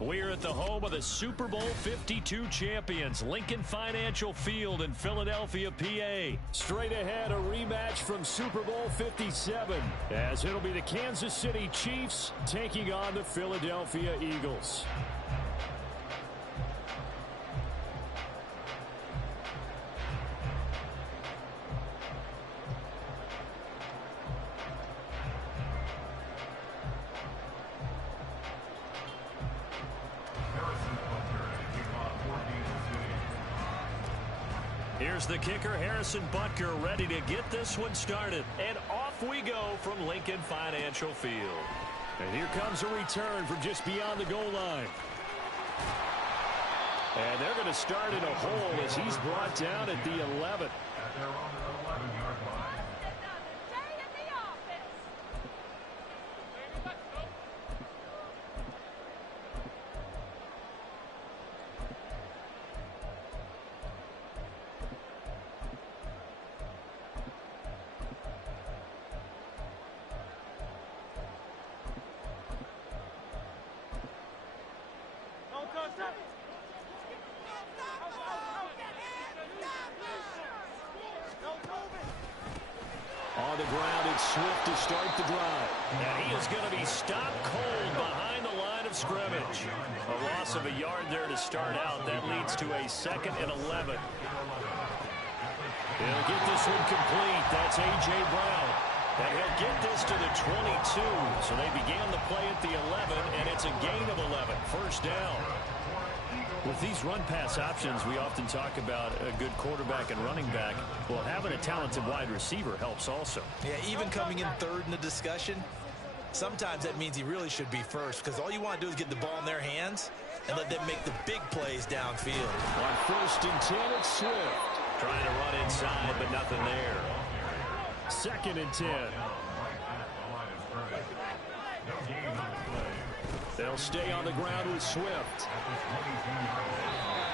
We're at the home of the Super Bowl 52 champions, Lincoln Financial Field in Philadelphia, PA. Straight ahead, a rematch from Super Bowl 57, as it'll be the Kansas City Chiefs taking on the Philadelphia Eagles. Here's the kicker, Harrison Butker, ready to get this one started. And off we go from Lincoln Financial Field. And here comes a return from just beyond the goal line. And they're going to start in a hole as he's brought down at the 11. At their own 11-yard line. On the ground, it's Swift to start the drive. And he is going to be stopped cold behind the line of scrimmage. A loss of a yard there to start out. That leads to a 2nd and 11. He'll get this one complete. That's A.J. Brown. And he'll get this to the 22. So they began the play at the 11, and it's a gain of 11. First down. With these run-pass options, we often talk about a good quarterback and running back. Well, having a talented wide receiver helps also. Yeah, even coming in third in the discussion, sometimes that means he really should be first, because all you want to do is get the ball in their hands and let them make the big plays downfield. On 1st and 10, it's Swift. Trying to run inside, but nothing there. 2nd and 10. They'll stay on the ground with Swift.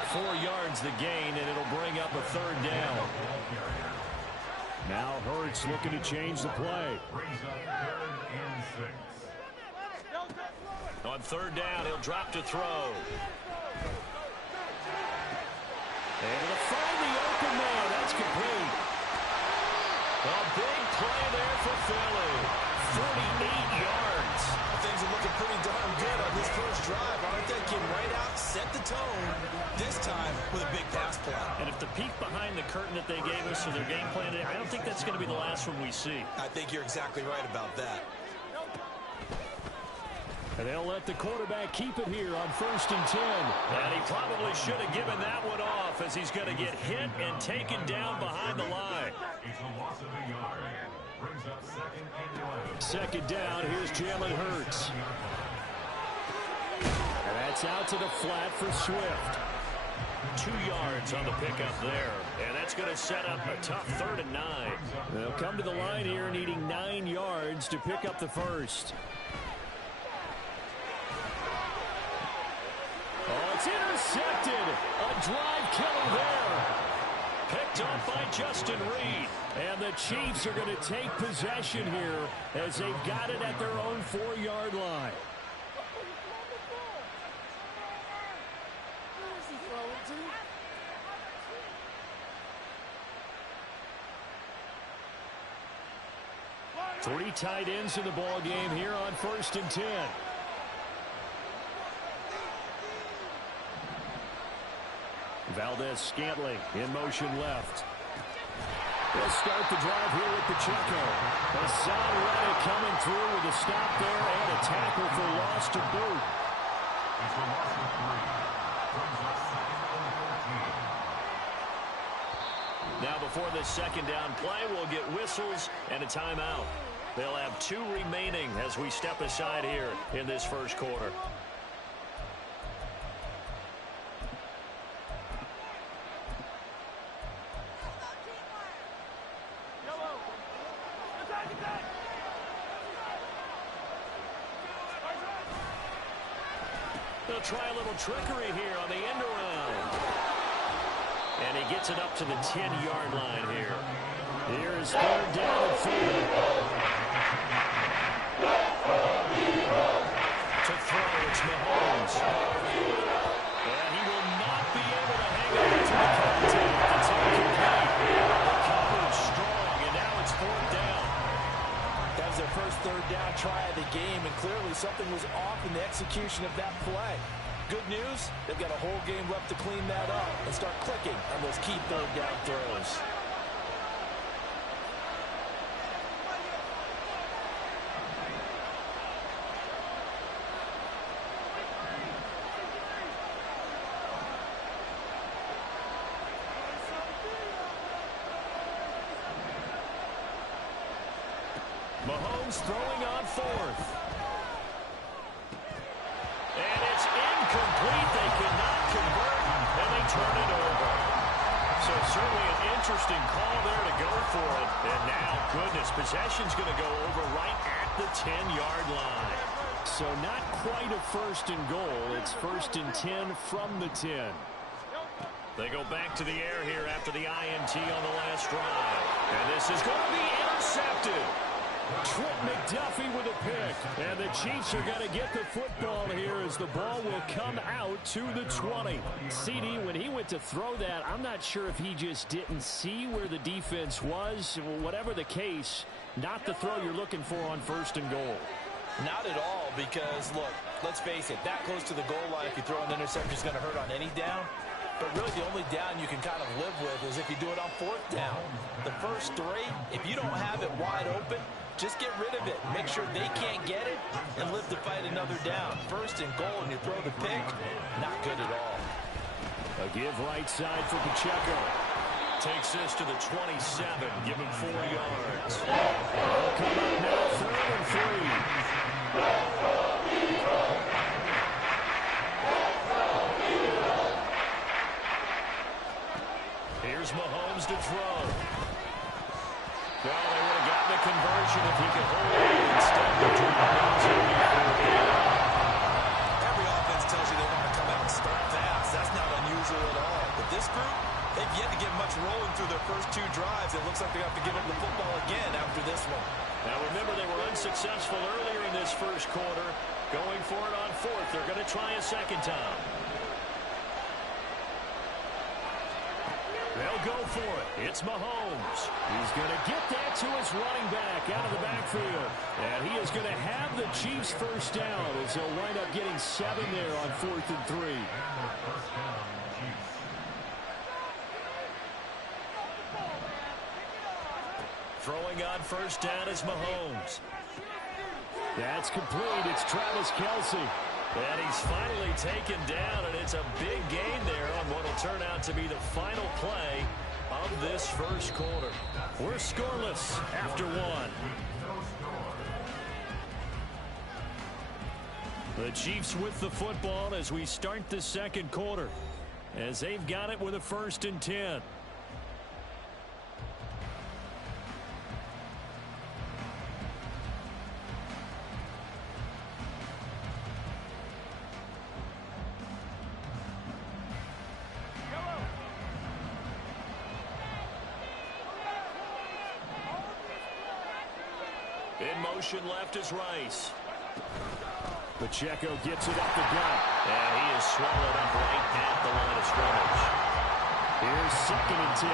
4 yards the gain, and it'll bring up a 3rd down. Now Hurts looking to change the play. On 3rd down, he'll drop to throw. And it'll find the open man. That's complete. A big play there for Philly. 48 yards. Things are looking pretty darn good on this first drive, aren't they? Came right out, set the tone, this time with a big pass play. And if the peek behind the curtain that they gave us for their game plan today, I don't think that's going to be the last one we see. I think you're exactly right about that. And they'll let the quarterback keep it here on 1st and 10. And he probably should have given that one off, as he's going to get hit and taken down behind the line. It's a loss of a yard. Brings up 2nd and 11. 2nd down, here's Jalen Hurts. And that's out to the flat for Swift. 2 yards on the pickup there. And that's going to set up a tough 3rd and 9. They'll come to the line here needing 9 yards to pick up the first. Oh, it's intercepted. A drive killer there. Picked up by Justin Reed. And the Chiefs are going to take possession here as they've got it at their own 4-yard line. Three tight ends in the ball game here on 1st and 10. Valdez-Scantling in motion left. They'll start the drive here with Pacheco. Hassan Reddick coming through with a stop there and a tackle for loss to boot. It's a loss of 3. Brings up 2nd and 14. Now before this 2nd down play, we'll get whistles and a timeout. They'll have 2 remaining as we step aside here in this first quarter. They'll try a little trickery here on the end around. And he gets it up to the 10-yard line here. Here's 3rd down and 4. To throw, it's Mahomes. And he will not be able to hang on to the contact. It's incomplete. Covered strong, and now it's 4th down. That was their first 3rd down try of the game, and clearly something was off in the execution of that play. Good news, they've got a whole game left to clean that up and start clicking on those key 3rd down throws. Mahomes throwing on 4th. And it's incomplete. They cannot convert, and they turn it over. So certainly an interesting call there to go for it. And now, goodness, possession's going to go over right at the 10-yard line. So not quite a 1st and goal. It's 1st and 10 from the 10. They go back to the air here after the INT on the last drive. And this is going to be intercepted. Trent McDuffie with a pick. And the Chiefs are going to get the football here as the ball will come out to the 20. CD, when he went to throw that, I'm not sure if he just didn't see where the defense was. Whatever the case, not the throw you're looking for on 1st and goal. Not at all, because, look, let's face it, that close to the goal line, if you throw an interception, is going to hurt on any down. But really, the only down you can kind of live with is if you do it on 4th down. The first 3, if you don't have it wide open, just get rid of it. Make sure they can't get it and live to fight another down. 1st and goal, and you throw the pick, not good at all. A give right side for Pacheco. Takes this to the 27. Give him 4 yards. They'll come up now, 3rd and 3. Here's Mahomes to throw. Well, they would have gotten a conversion if he could hold it. Instead, the drive is only 4. Every offense tells you they want to come out and start fast. That's not unusual at all. But this group, they've yet to get much rolling through their first 2 drives. It looks like they have to give up the football again after this one. Now, remember, they were unsuccessful earlier in this first quarter. Going for it on 4th. They're going to try a second time. They'll go for it. It's Mahomes. He's going to get that to his running back out of the backfield. And he is going to have the Chiefs first down as they'll wind up getting 7 there on 4th and 3. Throwing on first down is Mahomes. That's complete. It's Travis Kelce. And he's finally taken down, and it's a big gain there on what will turn out to be the final play of this first quarter. We're scoreless after 1. The Chiefs with the football as we start the second quarter, as they've got it with a 1st and 10. In motion left is Rice. Pacheco gets it up the gut. And he is swallowed up right at the line of scrimmage. Here's 2nd and 10.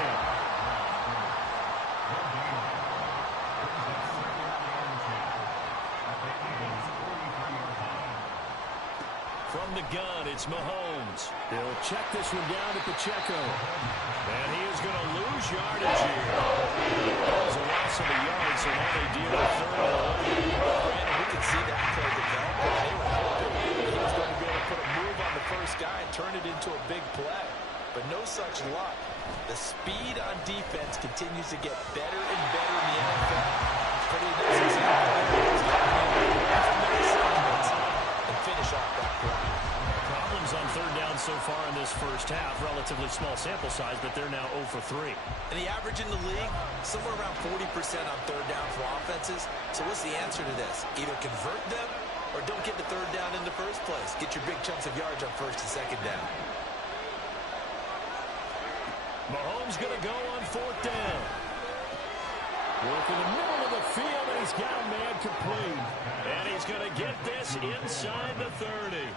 From the gun, it's Mahomes. He'll check this one down to Pacheco. And he is going to lose yardage here. That was a loss of a yard, so now they deal with 3rd and 11. Brandon, we could see that play develop. They were hoping he was going to be able to put a move on the first guy and turn it into a big play. But no such luck. The speed on defense continues to get better and better in the NFL. Pretty nice example and finish off that play. Problems on 3rd down so far in this first half. Relatively small sample size, but they're now 0 for 3. And the average in the league, somewhere around 40% on 3rd down for offenses. So what's the answer to this? Either convert them or don't get the 3rd down in the first place. Get your big chunks of yards on 1st and 2nd down. Mahomes going to go on 4th down. Work in the middle of the field, and he's got a man complete. And he's going to get this inside the 30.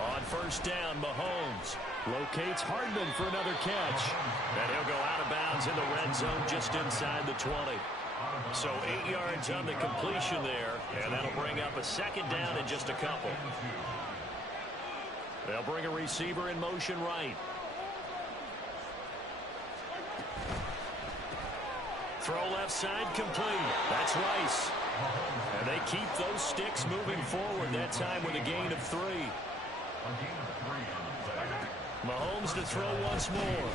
On 1st down, Mahomes locates Hardman for another catch. And he'll go out of bounds in the red zone just inside the 20. So 8 yards on the completion there, and that'll bring up a 2nd down in just a couple. They'll bring a receiver in motion right. Throw left side complete. That's Rice. And they keep those sticks moving forward, that time with a gain of 3. Mahomes to throw once more.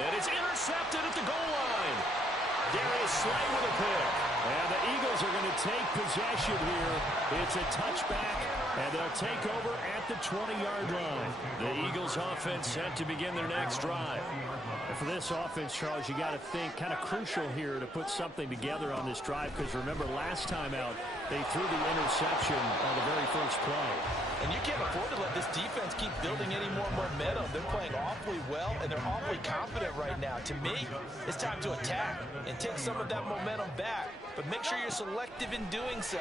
And it's intercepted at the goal line. Darius Slay with a pick. And the Eagles are going to take possession here. It's a touchback, and they'll take over at the 20-yard line. The Eagles offense set to begin their next drive. And for this offense, Charles, you got to think kind of crucial here to put something together on this drive, because remember last time out, they threw the interception on the very first play. And you can't afford to let this defense keep building any more momentum. They're playing awfully well, and they're awfully confident right now. To me, it's time to attack and take some of that momentum back. But make sure you're selective in doing so.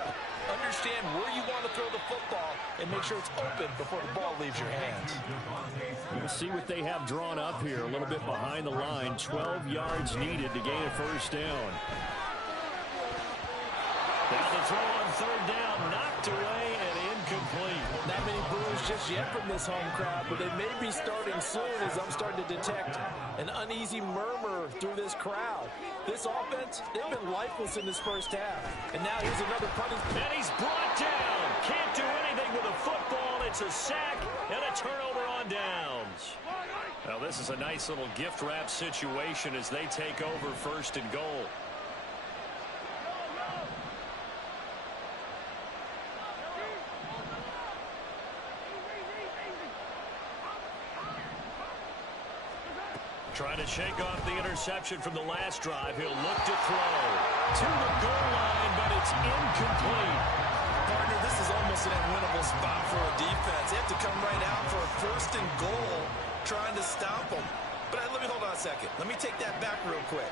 Understand where you want to throw the football and make sure it's open before the ball leaves your hands. We'll see what they have drawn up here. A little bit behind the line. 12 yards needed to gain a 1st down. Now the throw on 3rd down, knocked away and incomplete. Not many Brewers just yet from this home crowd, but they may be starting soon as I'm starting to detect an uneasy murmur through this crowd. This offense, they've been lifeless in this first half. And now here's another punting. And he's brought down. Can't do anything with a football. It's a sack and a turnover on downs. Well, this is a nice little gift wrap situation as they take over first and goal. Trying to shake off the interception from the last drive. He'll look to throw to the goal line, but it's incomplete. Partner, this is almost an unwinnable spot for a defense. They have to come right out for a first and goal, trying to stop them. But let me hold on a second. Let me take that back real quick.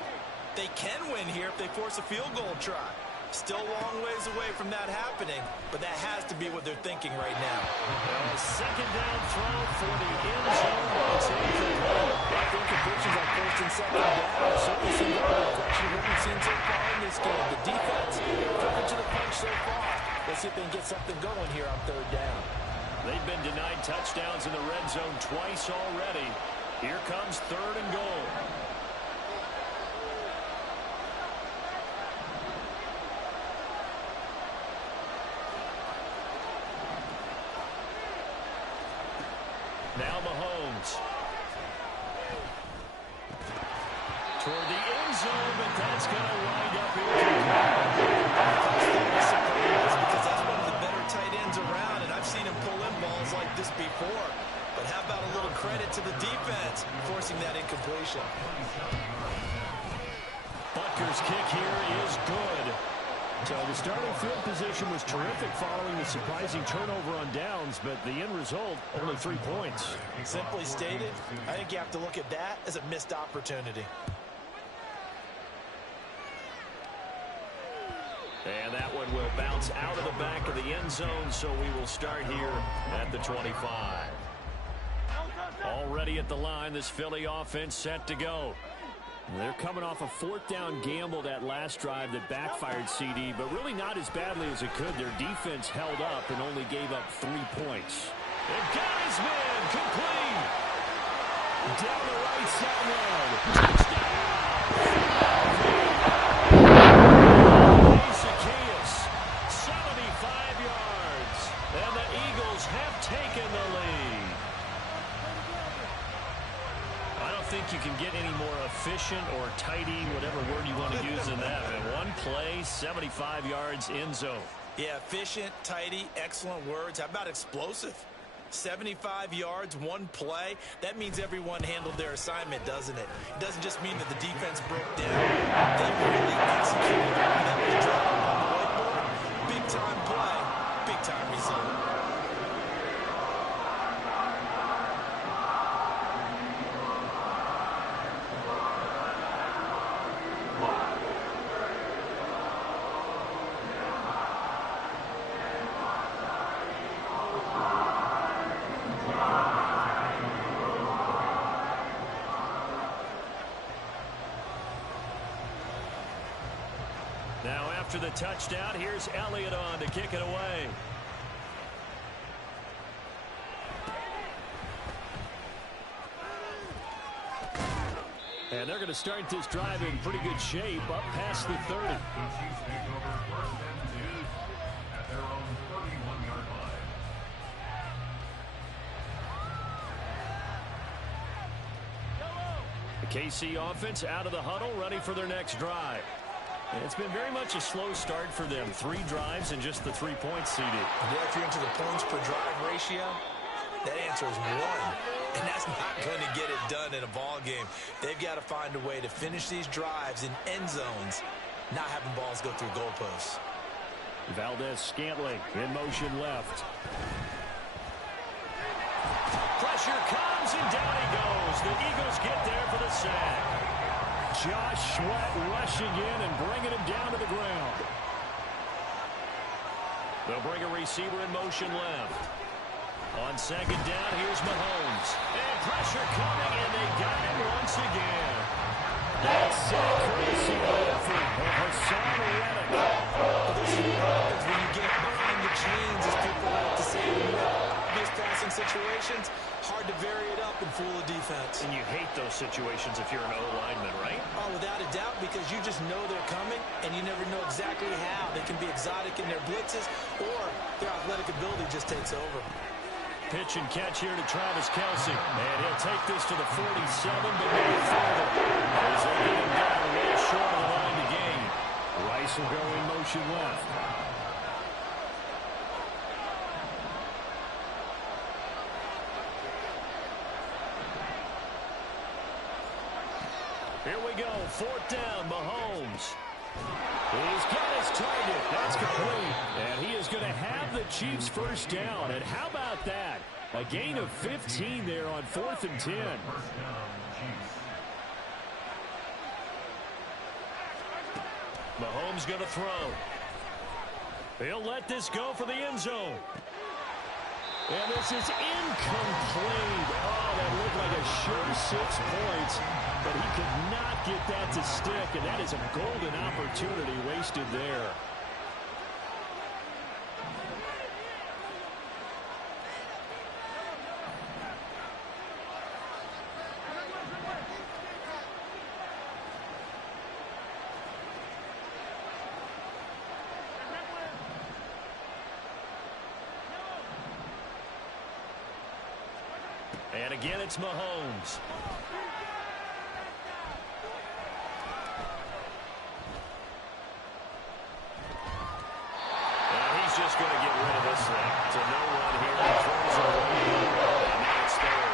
They can win here if they force a field goal try. Still a long ways away from that happening, but that has to be what they're thinking right now. A second down throw for the end zone, but it's incomplete. I think completions on first and second down certainly seem like a reflection of what we've seen so far in this game. The defense, cooking to the punch so far. Let's see if they can get something going here on third down. They've been denied touchdowns in the red zone twice already. Here comes third and goal. Now Mahomes. Toward the end zone, but that's going to wind up because that's one of the better tight ends around, and I've seen him pull in balls like this before. But how about a little credit to the defense forcing that incompletion? Butker's kick here is good. So the starting field position was terrific following the surprising turnover on downs, but the end result, only 3 points. Simply stated, I think you have to look at that as a missed opportunity. And that one will bounce out of the back of the end zone, so we will start here at the 25. Already at the line, this Philly offense set to go. They're coming off a fourth down gamble that last drive that backfired CD, but really not as badly as it could. Their defense held up and only gave up 3 points. They've got his man complete. Down the right sideline. Touchdown. Zacchaeus, 75 yards. And the Eagles have taken the lead. I don't think you can get any more efficient or tidy, whatever word you want to use in that. And one play, 75 yards in zone. Yeah, efficient, tidy, excellent words. How about explosive? 75 yards, one play. That means everyone handled their assignment, doesn't it? It doesn't just mean that the defense broke down. They really executed on that was drawn on the whiteboard. Big-time play, big-time result. Now after the touchdown, here's Elliott on to kick it away. And they're going to start this drive in pretty good shape, up past the 30. The KC offense out of the huddle, ready for their next drive. And it's been very much a slow start for them. 3 drives and just the 3 points CD. Yeah, if you're into the points per drive ratio, that answer is 1. And that's not going to get it done in a ball game. They've got to find a way to finish these drives in end zones, not having balls go through goalposts. Valdez-Scantling in motion left. Pressure comes and down he goes. The Eagles get there for the sack. Josh Sweat rushing in and bringing him down to the ground. They'll bring a receiver in motion left. On second down, here's Mahomes. And pressure coming, and they got him once again. That's courtesy of Hassan Reddick. Well, this is what happens when you get behind the chains, as people like to say, when you have obvious pass passing situations, hard to vary it up and fool the defense. And you hate those situations if you're an O-lineman, right? Oh, without a doubt, because you just know they're coming, and you never know exactly how. They can be exotic in their blitzes, or their athletic ability just takes over. Pitch and catch here to Travis Kelce. And he'll take this to the 47, but no further. As they get him down a little short of the line to gain. Rice will go in motion left. Here we go, 4th down, Mahomes. He's got his target. That's complete. And he is going to have the Chiefs first down. And how about that? A gain of 15 there on 4th and 10. Mahomes going to throw. He'll let this go for the end zone. And this is incomplete. Oh, that looked like a sure 6 points. But he could not get that to stick. And that is a golden opportunity wasted there. And again, it's Mahomes. And he's just going to get rid of this thing. To no one here. He throws it away. And now it's third.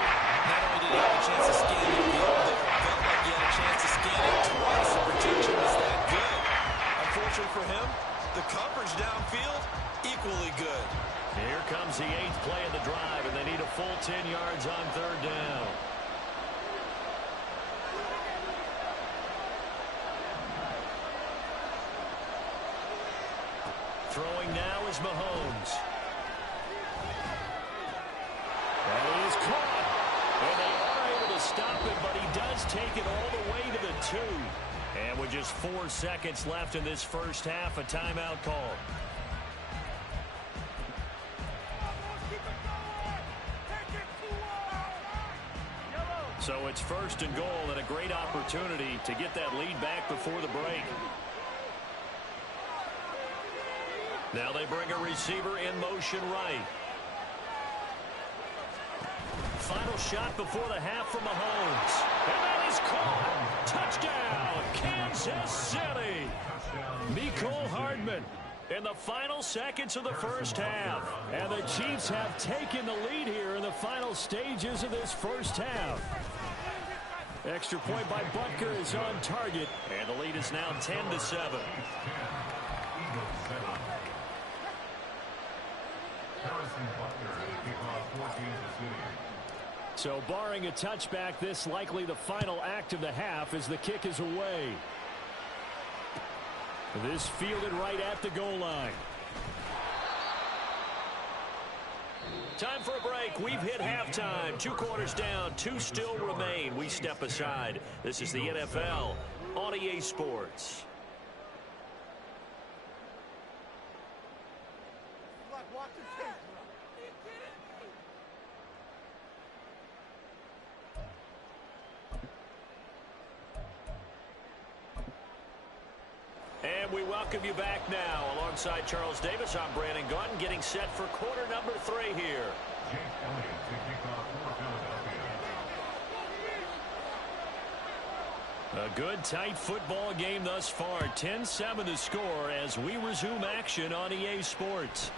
Not only did he have a chance to scan the field there, it felt like he had a chance to scan it twice. The protection was that good. Unfortunately for him, the coverage downfield, equally good. Here comes the 8th play of the drive, and they need a full 10 yards on 3rd down. Throwing now is Mahomes. And he is caught. And they are able to stop him, but he does take it all the way to the 2. And with just 4 seconds left in this first half, a timeout call. So it's 1st and goal, and a great opportunity to get that lead back before the break. Now they bring a receiver in motion right. Final shot before the half from Mahomes. And that is caught. Touchdown, Kansas City. Mecole Hardman in the final seconds of the first half. And the Chiefs have taken the lead here in the final stages of this first half. Extra point by Butker is on target, and the lead is now 10-7. So barring a touchback, this likely the final act of the half as the kick is away. This fielded right at the goal line. Time for a break. We've hit halftime. 2 quarters down. 2 still remain. We step aside. This is the NFL on EA Sports. And we welcome you back now. Alongside Charles Davis, I'm Brandon Gaudin, getting set for quarter number 3 here. Jake Elliott to kick off for Philadelphia. A good, tight football game thus far. 10-7 to score as we resume action on EA Sports.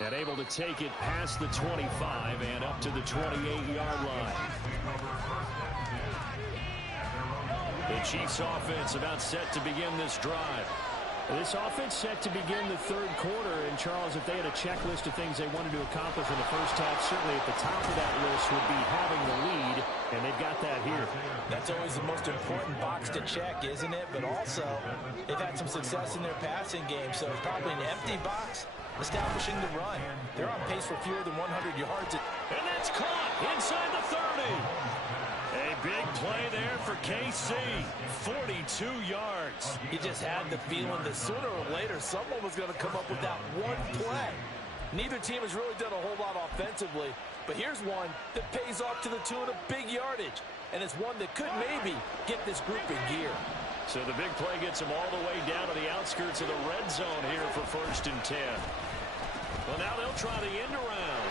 And able to take it past the 25 and up to the 28-yard line. The Chiefs offense about set to begin this drive. This offense set to begin the 3rd quarter. And, Charles, if they had a checklist of things they wanted to accomplish in the first half, certainly at the top of that list would be having the lead, and they've got that here. That's always the most important box to check, isn't it? But also, they've had some success in their passing game, so it's probably an empty box establishing the run. They're on pace for fewer than 100 yards. And that's caught inside the 30. A big play there for KC. 42 yards. You just had the feeling that sooner or later someone was going to come up with that one play. Neither team has really done a whole lot offensively, but here's one that pays off to the tune of big yardage, and it's one that could maybe get this group in gear. So the big play gets them all the way down to the outskirts of the red zone here for 1st and 10. Well, now they'll try the end around.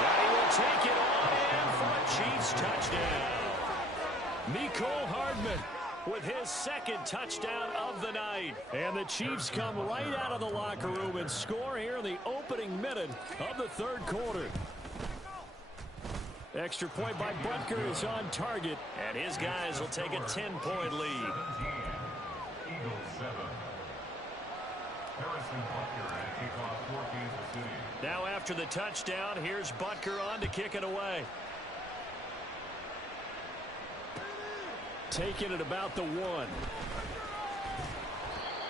And he will take it on in for a Chiefs touchdown. Mecole Hardman with his 2nd touchdown of the night. And the Chiefs come right out of the locker room and score here in the opening minute of the 3rd quarter. Extra point by Butker is on target, and his guys will take a 10-point lead. Eagles 7. Harrison Butker at kickoff for Kansas City. Now after the touchdown, here's Butker on to kick it away. Taking it about the 1.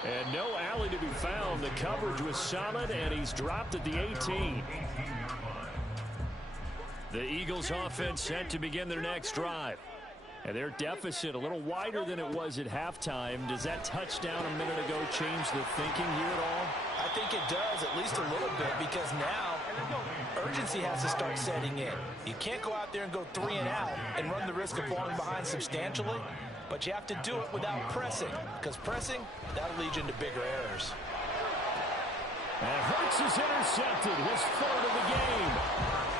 And no alley to be found. The coverage was solid, and he's dropped at the 18. The Eagles offense set to begin their next drive. And their deficit a little wider than it was at halftime. Does that touchdown a minute ago change the thinking here at all? I think it does, at least a little bit, because now urgency has to start setting in. You can't go out there and go 3 and out and run the risk of falling behind substantially, but you have to do it without pressing, because pressing, that'll lead you into bigger errors. And Hurts is intercepted, his 3rd of the game.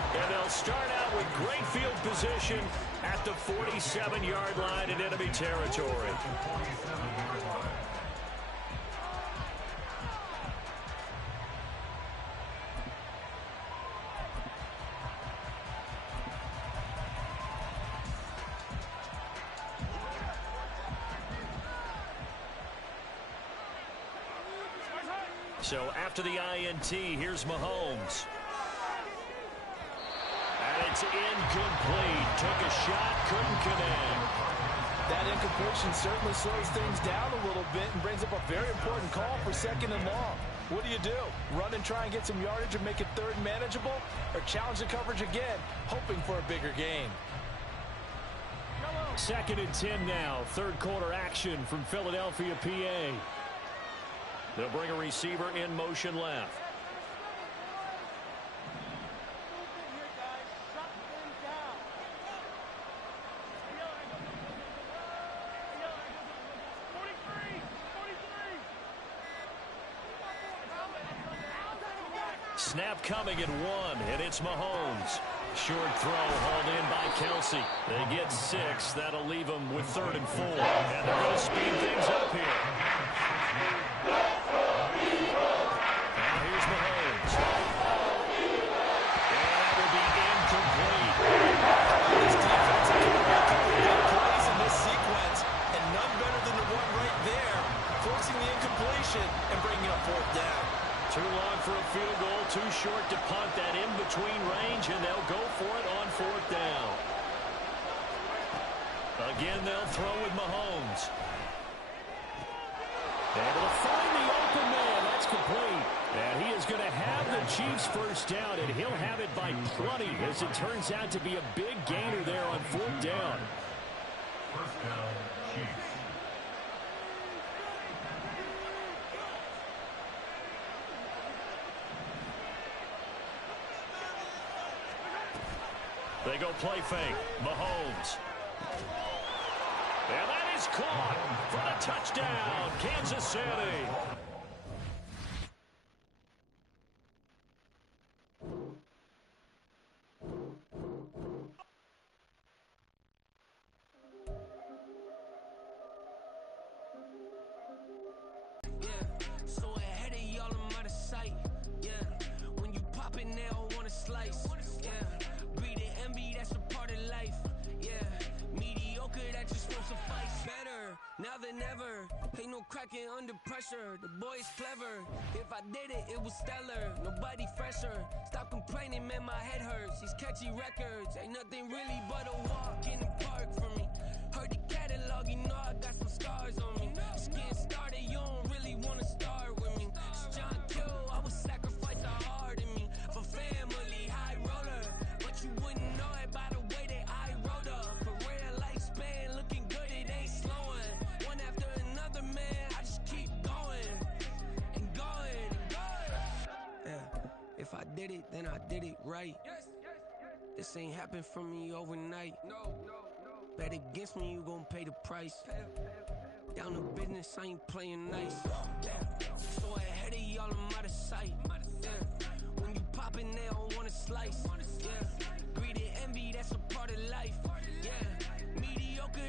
And they'll start out with great field position at the 47-yard line in enemy territory. So after the INT, here's Mahomes. And it's incomplete. Took a shot, couldn't connect. That incompletion certainly slows things down a little bit and brings up a very important call for 2nd and long. What do? Run and try and get some yardage and make it 3rd and manageable? Or challenge the coverage again, hoping for a bigger gain? 2nd and 10 now. 3rd quarter action from Philadelphia, PA. They'll bring a receiver in motion left. Snap coming at 1, and it's Mahomes. Short throw hauled in by Kelsey. They get 6. That'll leave them with 3rd and 4. And they're going to speed things up here. Now here's Mahomes. And that will be incomplete. This defense is going to make big plays in this sequence, and none better than the one right there, forcing the incompletion and bringing up 4th down. Too long for a field goal, too short to punt. That in-between range, and they'll go for it on 4th down. Again, they'll throw with Mahomes. Able to find the open man. That's complete. And he is going to have the Chiefs 1st down, and he'll have it by plenty, as it turns out to be a big gainer there on 4th down. 1st down, Chiefs. They go play fake. Mahomes. And that is caught for the touchdown, Kansas City. So ahead of y'all, I'm out of sight. Yeah, when you pop it, they all want to slice. Yeah, breathing envy, that's a part of life. Yeah, mediocre, that just won't suffice. Better now than ever. Ain't no cracking under pressure. The boy is clever. If I did it, it was stellar. Nobody fresher. Stop complaining, man, my head hurts. These catchy records ain't nothing really but a walk in the park for me. Heard the catalog, you know I got some scars on me. Just getting started, you don't really wanna start with me. It's John Kill, I would sacrifice a heart in me for family, high roller. But you wouldn't know it by the way did it, then I did it right. This ain't happened for me overnight. Bet against me, you gon' pay the price. Down to business, I ain't playing nice. So ahead of y'all, I'm out of sight. When you poppin', they don't wanna slice.